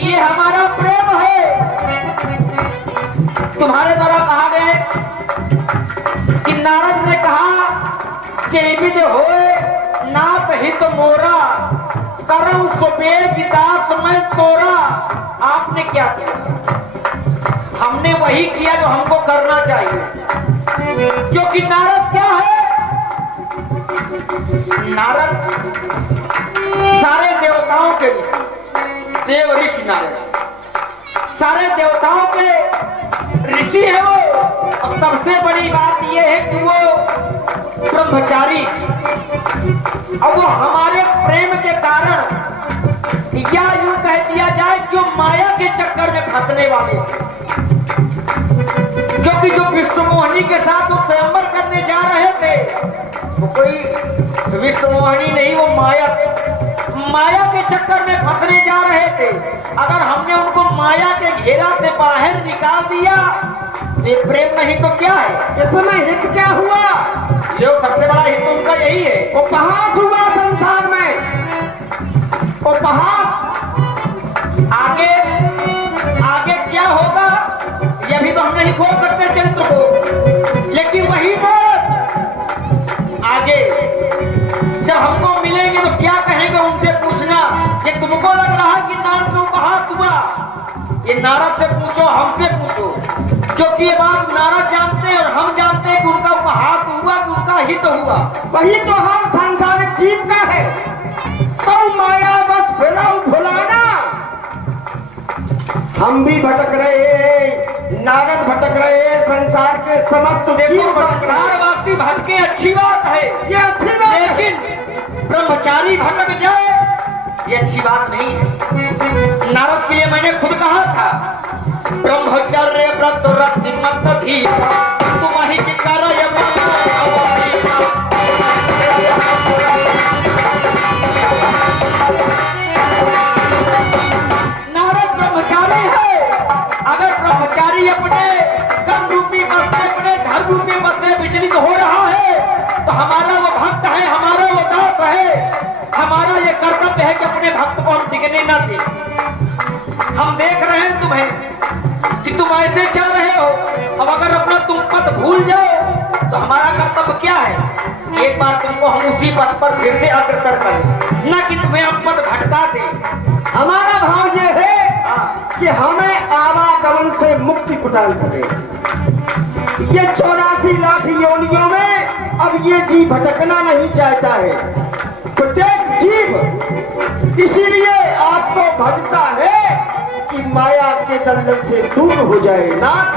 ये हमारा प्रेम है। तुम्हारे द्वारा कहा गया कि नारद ने कहा चेबिद होए नाथ हित मोरा, करम सुबेग दास मैं तोरा। आपने क्या किया? हमने वही किया जो हमको करना चाहिए, क्योंकि नारद क्या है? नारद सारे देवताओं के ऋषि, देव ऋषि नारद सारे देवताओं के ऋषि है वो। और सबसे बड़ी बात ये है कि वो ब्रह्मचारी, और वो हमारे प्रेम के कारण, या यूं कह दिया जाए कि वो माया के चक्कर में फंसने वाले थे। क्योंकि जो विष्णु मोहिनी के साथ वो स्वयंवर करने जा रहे थे, वो कोई विष्णु मोहिनी नहीं, वो माया के चक्कर में फंसने जा रहे थे। अगर हमने उनको माया के घेरा से बाहर निकाल दिया तो ये प्रेम नहीं तो क्या है? इसमें हित क्या हुआ? जो सबसे बड़ा हित उनका यही है, उपहास हुआ संसार में, उपहास। आगे क्या होगा नहीं खोल सकते चरित्र को, लेकिन वही नारद आगे जब हमको मिलेंगे तो क्या कहेंगे उनसे पूछना कि तुमको लग रहा है कि नारद को उपहास हुआ, ये नारद से पूछो, हमसे पूछो, क्योंकि ये बात नारद जानते हैं और हम जानते हैं कि उनका उपहास हुआ कि उनका हित हुआ। वही तो हाल सांसारिक जीव का है। तो माया बस फिरा भुलाना। हम भी भटक रहे हैं, नारद भटक रहे हैं, संसार के समस्त जीव भटक रहे हैं। संसारवासी भटके अच्छी बात है, ये अच्छी बात है। लेकिन ब्रह्मचारी भटक जाए ये अच्छी बात नहीं है। नारद के लिए मैंने खुद कहा था, ब्रह्मचर्य व्रत रति मत धी तुम ही की करय नारद ब्रह्मचारी है। अगर ब्रह्मचारी अपने कर्म रूपी बस्ते, अपने धर्म रूपी बस्ते विचलित हो रहा है तो हमारा वो भक्त है, हमारा वो दास है, हमारा ये कर्तव्य है कि अपने भक्त को हम दिखने न दें। हम देख रहे हैं तुम्हें कि तुम ऐसे चल रहे हो, अब अगर अपना तुम पथ भूल जाओ तो हमारा कर्तव्य क्या है, एक बार तुमको हम उसी पथ पर फिर से अग्रसर करें, न कि तुम्हें हम पथ भटका दें। हमारा भाव ये है कि हमें आवागमन से मुक्ति प्रदान करे। ये 84 लाख योनियों में अब ये जीव भटकना नहीं चाहता है, प्रत्येक जीव इसीलिए आपको भजता है कि माया के दलदल से दूर हो जाए। नाथ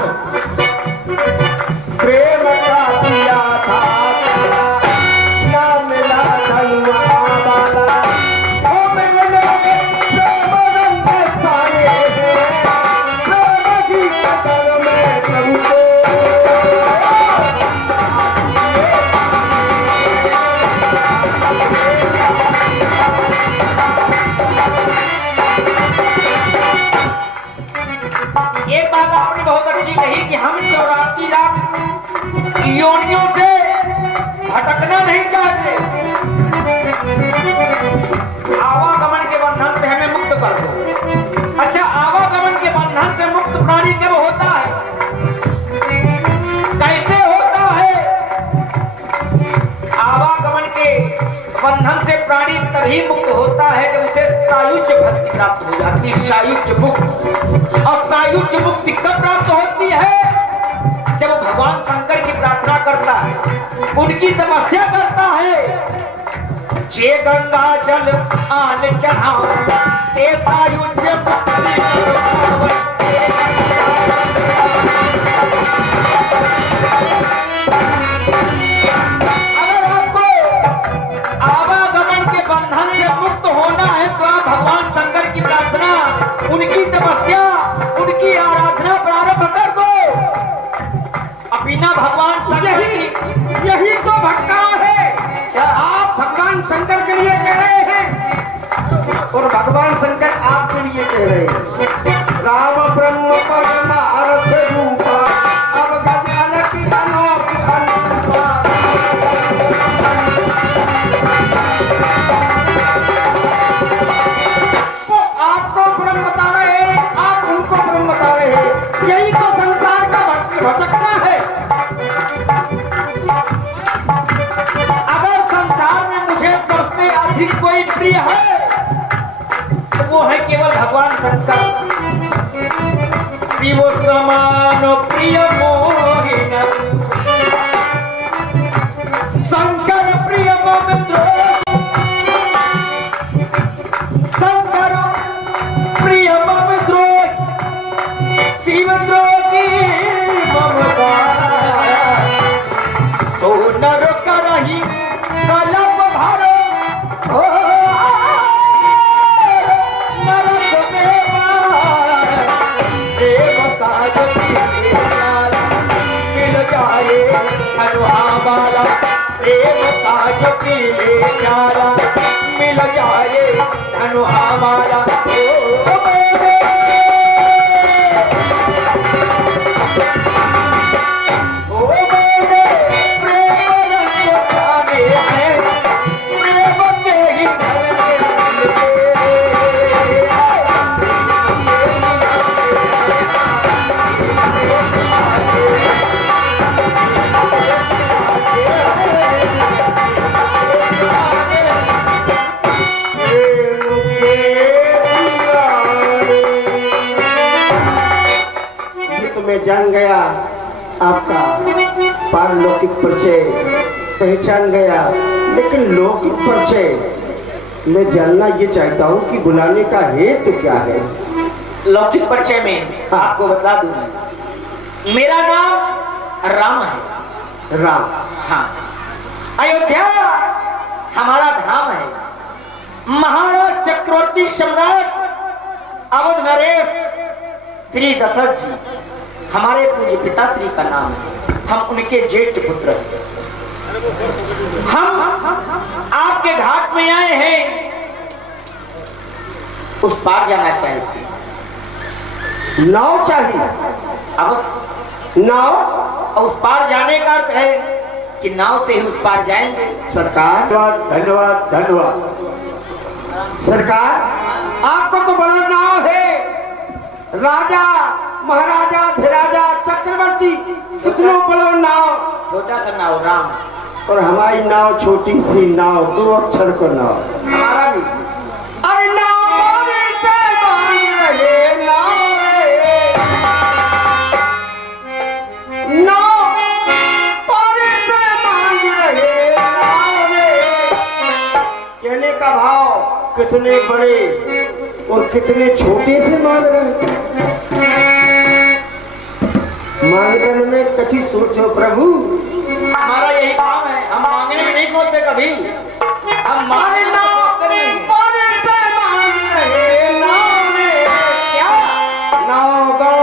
प्रेम का दिया था ना मिला धनुआ वाला, ओ मैंने प्रेम रंग सारे हैं, प्रेम की कदर में प्रभु को। एक बात आपने बहुत अच्छी कही कि हम 84 लाख योनियों से भटकना नहीं चाहते, आवागमन के बंधन से हमें मुक्त कर दो। अच्छा, आवागमन के बंधन से मुक्त प्राणी कब होता है, कैसे होता है? आवागमन के बंधन से प्राणी तभी मुक्त होता है जब उसे सायुज्य भक्ति प्राप्त हो जाती है, सायुज्य मुक्त। और सायुज्य मुक्ति कब प्राप्त होती है? जब भगवान शंकर की प्रार्थना करता है, उनकी तपस्या करता है। जे गंगा जल आन चढ़ाओ ते सायुज्य मुक्ति अगर आपको आवागमन के बंधन से मुक्त होना है तो आप भगवान शंकर की प्रार्थना, उनकी तपस्या, उनकी आराधना प्रारंभ कर दो। बिना भगवान शंकर यही तो भटकाव है। अच्छा, आप भगवान शंकर के लिए कह रहे हैं और भगवान शंकर आपके लिए कह रहे हैं। राम ब्रह्म परमार्थ रूपा अब गजानन की अनोखी अनुरूपा। वो आपको ब्रह्म बता रहे हैं, आप उनको ब्रह्म बता रहे हैं। यही तो संसार का भटकना है। अगर संसार में मुझे सबसे अधिक कोई प्रिय है तो वो है केवल भगवान शंकर। शिव समान प्रिय मोहिन शंकर प्रिय मम द्रोही, शंकर प्रिय मम द्रोही, शिव द्रोही मम सोनर करही कलम भरो हो नरक में प्रेम काज मिल जाए हनुआ वाला, प्रेम काज पीले प्याला मिल जाए हनुआ वाला। ओ मेरे गया आपका पारलौकिक परिचय, पहचान गया, लेकिन लौकिक परिचय मैं जानना ये चाहता हूँ कि बुलाने का हेतु क्या है। लौकिक परिचय में आपको बता दूं, मेरा नाम राम है। राम, हाँ, अयोध्या हमारा धाम है। महाराज चक्रवर्ती सम्राट अवध नरेश श्री दशरथ जी हमारे पूज्य पिता श्री का नाम है। हम उनके ज्येष्ठ पुत्र हैं। हम आपके घाट में आए हैं, उस पार जाना चाहते हैं। नाव चाहिए? अवश्य। नाव? और उस पार जाने का अर्थ है कि नाव से ही उस पार जाएंगे। सरकार धन्यवाद धन्यवाद। सरकार, आपको तो बड़ा नाव है, राजा महाराजा धिराजा चक्रवर्ती, कितनों बड़ा नाव। छोटा सा नाव राम, और हमारी नाव छोटी सी नाव, 2 अक्षर को नाव। हमारा भी। अरे नाव रे से मांग रहे, नाव रे, नाव रे से मांग रहे, नाव रे। कहने का भाव कितने बड़े और कितने छोटे से मांग रहे। मांगने में कची सोचो प्रभु। हमारा यही काम है, हम मांगने में नहीं सोचते कभी, हम मांगने में सोचते नहीं। क्या? नाव गाँव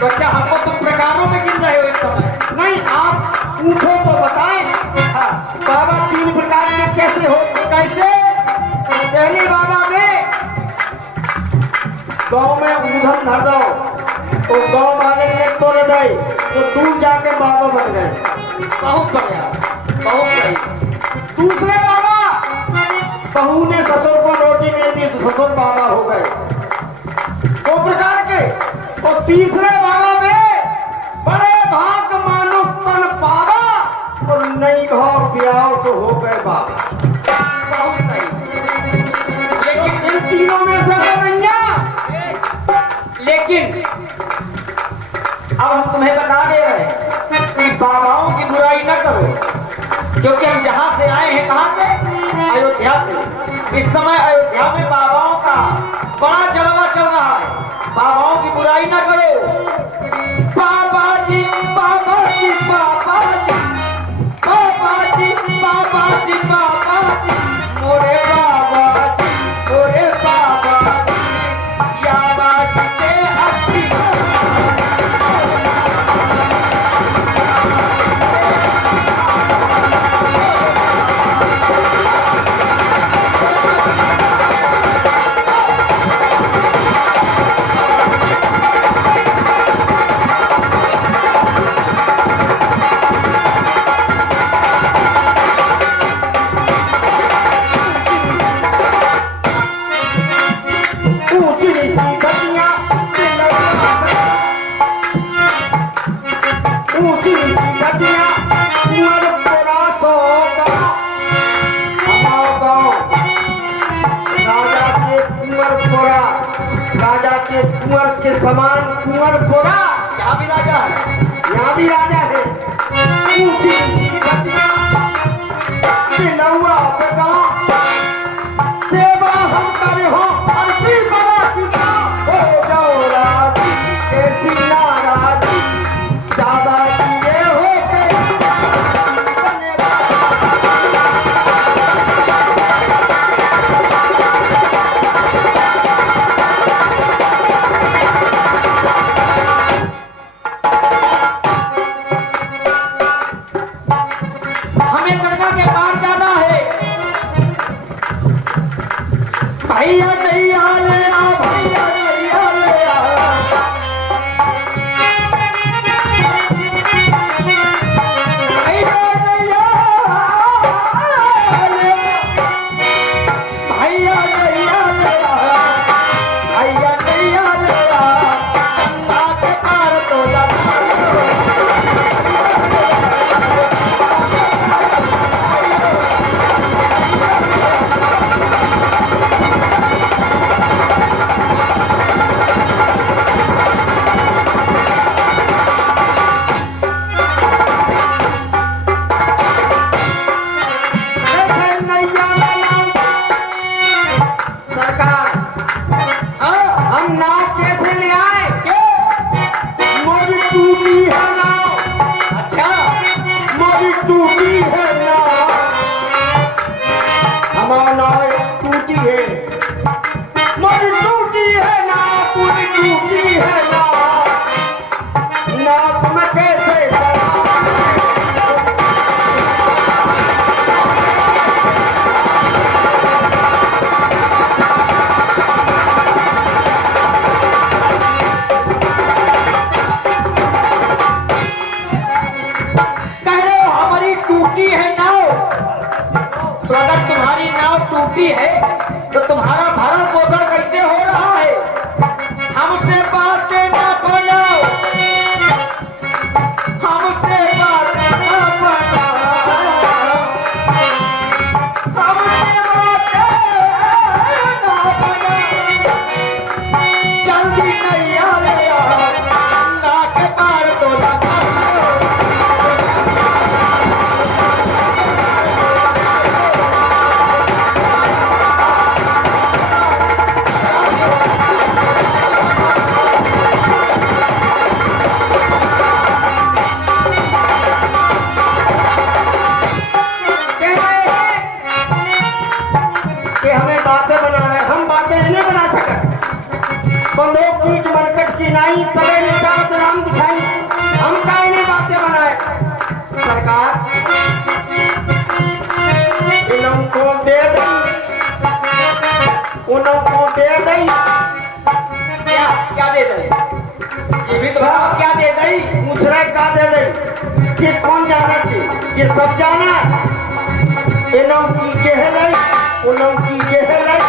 तो अच्छा हमको पूछो तो बताए। हाँ, बाबा 3 प्रकार के कैसे होते? कैसे? पहले बाबा में गांव में ऊधम धर दो तो गांव वाले ने तोड़ गए तो दूर जाके बाबा बन गए। बहुत बढ़िया, बहुत बढ़िया। दूसरे बाबा बहू ने ससुर को रोटी नहीं दी तो ससुर बाबा हो गए, 2 प्रकार के। और तीसरे बाबा में बड़े भाग मानुष तन पावा और नई घाव ब्याह तो हो गए बाबा। बहुत सही। लेकिन इन तीनों में से नैया, लेकिन अब हम तुम्हें बता दे रहे हैं कि बाबाओं की बुराई न करो, क्योंकि हम जहां से आए हैं, कहां से? अयोध्या से। इस समय अयोध्या में बाबाओं का बड़ा जलवा चल रहा है। बाबाओं की बुराई न करो। बाबा जी, बाबा जी, बाबा जी, बाबा जी, बाबा जी, बाबा जी, मोरे बाबा जी, मोरे बाबा जी, या बाजी से अच्छी ऊंची नीची गतियां, ऊंची नीची गतियां, कुंवर पुरा सो गाँव। हमारा गाँव राजा के कुंवर पुरा, राजा के कुंवर के समान कुंवर पुरा, यहाँ भी राजा है। यहाँ भी राजा है। ऊंची नीची गतियां, सिलौआ पे गाँव, सेवा हम करे हो अर्पी बाबा की हो जाओ राजी, कैसी नाराजी, दादा जी ये हो गए बने। हमें गंगा के पार जाना है। भैया नैया ले आ, भैया नैया ले आ। भैया नैया ले आ, भैया नैया ले आ, भैया नैया ले आ। गंगा के पार तो जाना सरकार हाँ, हम नाव कैसे ले आए? क्यों? मोरी टूटी है नाव, अच्छा, मोरी टूटी है नाव, हमारा नाव टूटी है, मोरी टूटी है नाव, पूरी टूटी है नाव, नाव में कैसे कह रहे हो हमारी टूटी है नाव? तो अगर तुम्हारी नाव टूटी है तो तुम्हारा भरण पोषण कैसे हो रहा है? हमसे बातें न बनाओ, हमसे बातें न बनाओ, हमसे बातें न बनाओ। जल्दी नैया ले आओ, गंगा के पार तो लगाओ। इन्हों को दे दई, उन्हों को दे दई। क्या क्या दे दई? ये भी तो बताओ, क्या दे दई? पूछ रहे का दे दई? ये कौन जाना चाहिए? ये सब जाना। इन्हों की गहराई, उन्हों की गहराई,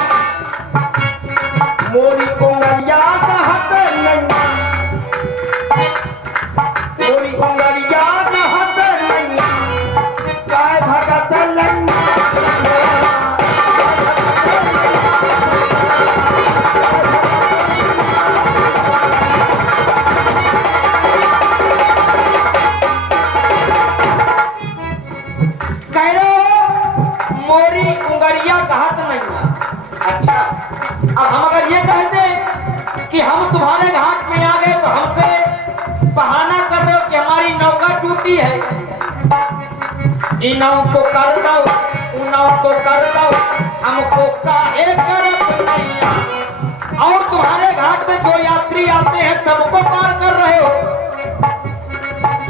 मोरी उंगलिया कहत नैया, मोरी उंगलिया कहत नैया, काय भगत लैया। कह रहे हो मोरी उंगलिया कहत नहीं। अच्छा, अब हम अगर ये कहते कि हम तुम्हारे घाट में आ गए तो हमसे बहाना कर रहे हो कि हमारी नौका टूटी है, इन नाव को कर दो, उन नाव को कर दो, हमको काहे करत नहीं। और तुम्हारे घाट में जो यात्री आते हैं सबको पार कर रहे हो।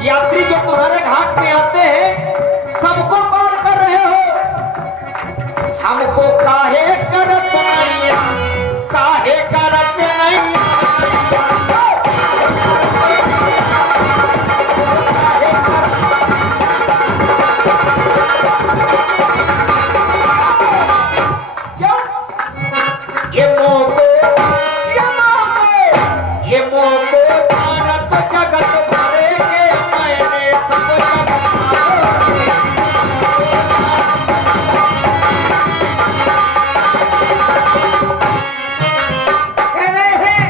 यात्री जो तुम्हारे घाट में आते हैं सबको पार कर रहे हो, हमको काहे करत नहीं, काहे करत नहीं। क्यों? ये मोको, ये मोको, ये मोको जानत जगत भरे के मैंने सब जगत कह रहे हैं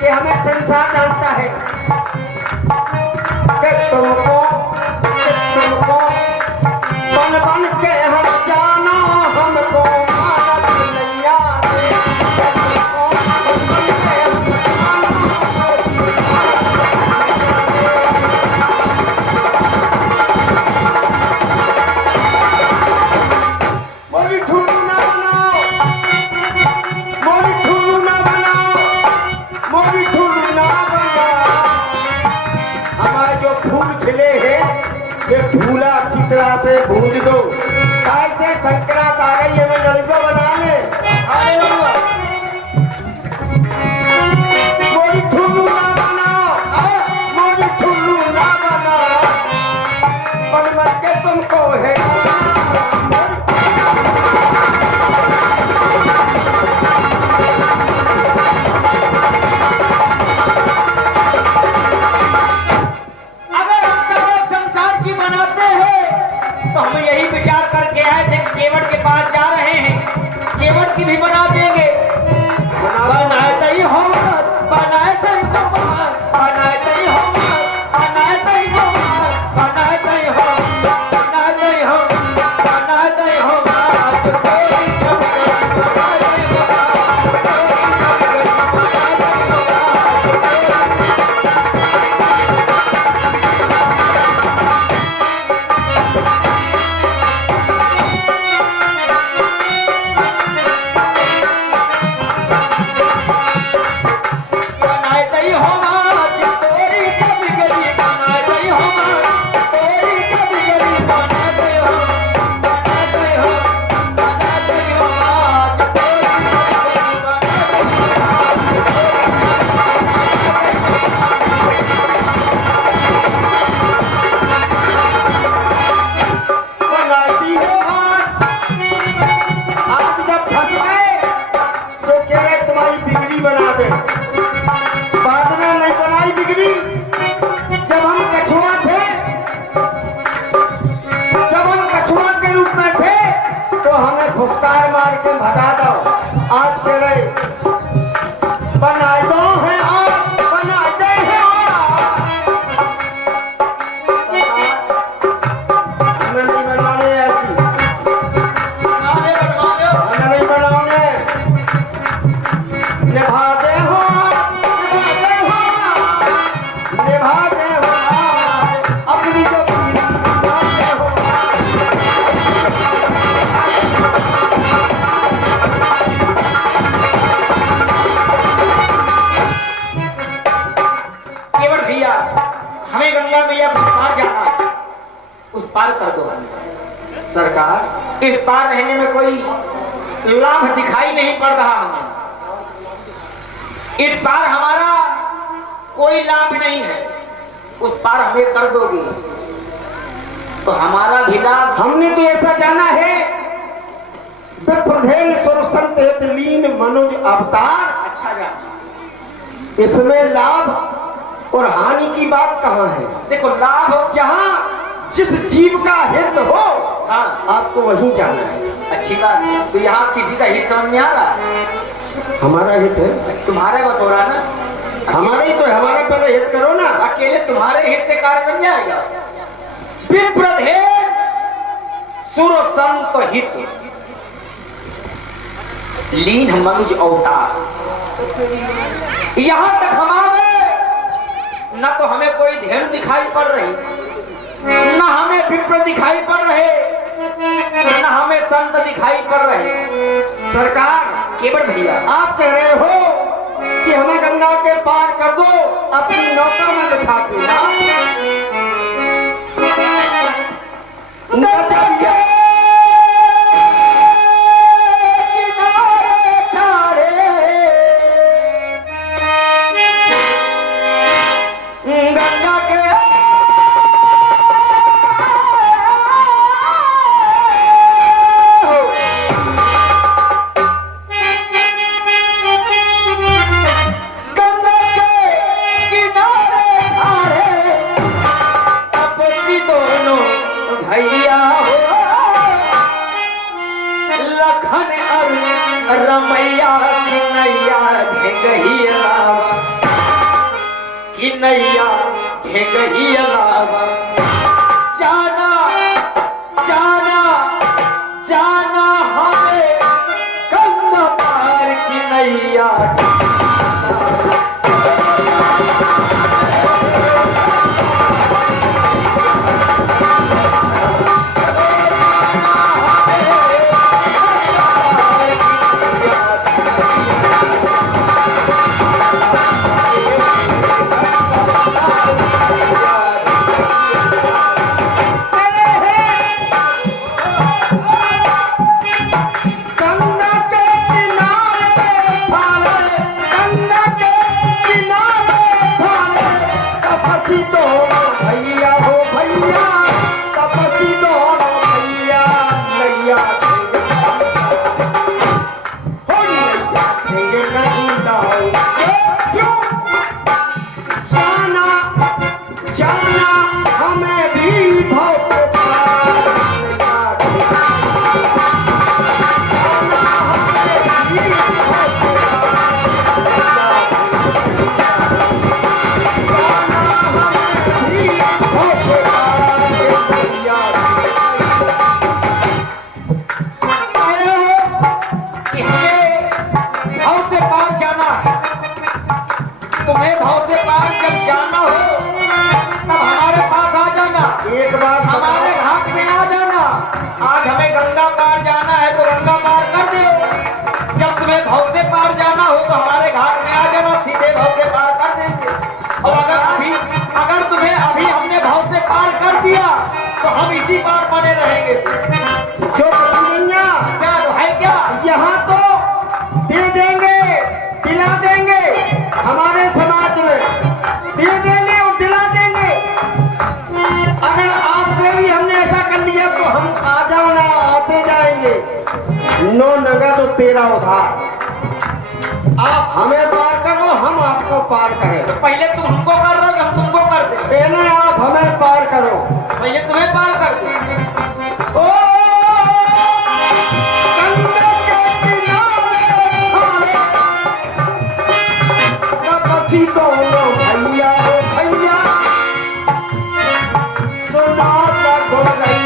कि हमें संसार जानता है कि तुमको बन बन के हम जाना, हमको मानत नैया रे। तुमको बन बन के हम जाना, मोरी ठुल्लू ना बनाओ, मोरी ठुल्लू ना बनाओ, मोरी ठुल्लू ना बनाओ। हमारे जो फूल खिले हैं ये फूला अच्छी तरह से भूंज दो, कैसे संक्रांत आ रही है, मैं लड़को बना ले। अरे बाबा, मोरी ठुल्लू ना बनाओ, मोरी ठुल्लू ना बनाओ, बन बन के तुमको है। अगर हम सब संसार की बनाते हैं तो हम यही विचार करके आए थे कि केवट के पास जा रहे हैं, केवट की भी बना देंगे। बनाए तई हो मत, बनाए तई हो मत, बनाए तई हो मत, बनाए तई हो मत, बनाए तई हो, बनाए तई हो, बनाए तई हो आज कोई जब गई, बनाए तई हो आज कोई जब गई, बनाए तई हो आज कोई। बनाए तई हो आज तेरी जब गली, बनाए तई हो आज तेरी जब गली, बनाए तई हो, बनाए तई हो, बनाए तई हो आज तेरी जब गली, बनाए तई बनाती हो आज जब फंस गए तो कह रहे तुम्हारी बिगड़ी बना दे। बाद में नहीं बनाई बिगड़ी। जब हम कछुआ थे, जब हम कछुआ के रूप में थे तो हमें फुसकार मार के भगा दो। आज कह रहे बनाए दो है आज, बनाए दे है आज। हमें नहीं बनाने ऐसी, बनवा लो। हमें नहीं बनाने। निभा दे हो, निभा दे हो, निभा दे हो अपनी जो पीढ़ी, निभा दे हो। केवट भैया, हमें गंगा मैया के पास जाना है। उस पार कर दो हमें। सरकार, इस पार रहने में कोई लाभ दिखाई नहीं पड़ रहा हमें। इस पार हमारा कोई लाभ नहीं है, उस पार हमें कर दोगे तो हमारा भी लाभ। हमने तो ऐसा जाना है विप्रधेन सुरसंत हित लीन मनुज अवतार। अच्छा जाना, इसमें लाभ और हानि की बात कहाँ है? देखो लाभ जहाँ जिस जीव का हित हो हाँ आपको वहीं जाना है। अच्छी बात है। तो यहाँ किसी का हित समझ में आ रहा है? हमारा हित है, तुम्हारे बस हो रहा है ना, हमारा ही तो है, हमारा पहले हित करो ना। अकेले तुम्हारे हित से कार्य बन जाएगा। विप्रधेन सुर संत हित लीन मनुज अवतार। यहां तक हम आ गए, न तो हमें कोई ध्यान दिखाई पड़ रही, न हमें विप्र दिखाई पड़ रहे, न हमें संत दिखाई पड़ रहे। सरकार, केवल भैया आप कह रहे हो कि हमें गंगा के पार कर दो, अपनी नौका में बिठा के ना। गंगा के किनारे ठाड़े, गंगा के भैया हो लखन और रमैया की नैया ढेंगही अलावा, की नैया ढेंगही अलावा। जाना जाना जाना हमें गंगा पार की नैया। तुम्हें भाव से पार जब जाना हो तब हमारे पास आ जाना। एक बात हमारे घाट में आ जाना। आज हमें गंगा पार जाना है तो गंगा पार कर दो। जब तुम्हें भाव से पार जाना हो तो हमारे घाट में आ जाना, सीधे भाव से पार कर देंगे। और अगर तुम्हें अभी हमने भाव से पार कर दिया तो हम इसी पार बने रहेंगे। जो चलो है क्या? यहाँ तो दे देंगे, दिला देंगे, हमारे समाज में दे देंगे और दिला देंगे। अगर आपने भी हमने ऐसा कर लिया तो हम आ जाना, आते जाएंगे। 9 नगद तो 13 उधार। आप हमें पार करो, हम आपको पार करें। तो पहले तुम हमको कर रहे हो, हम तुमको कर दे। पहले आप हमें पार करो, पहले तुम्हें पार कर दे। ओ गंगा के किनारे खड़े दोनों भैया हो भैया, सुना गोरैया।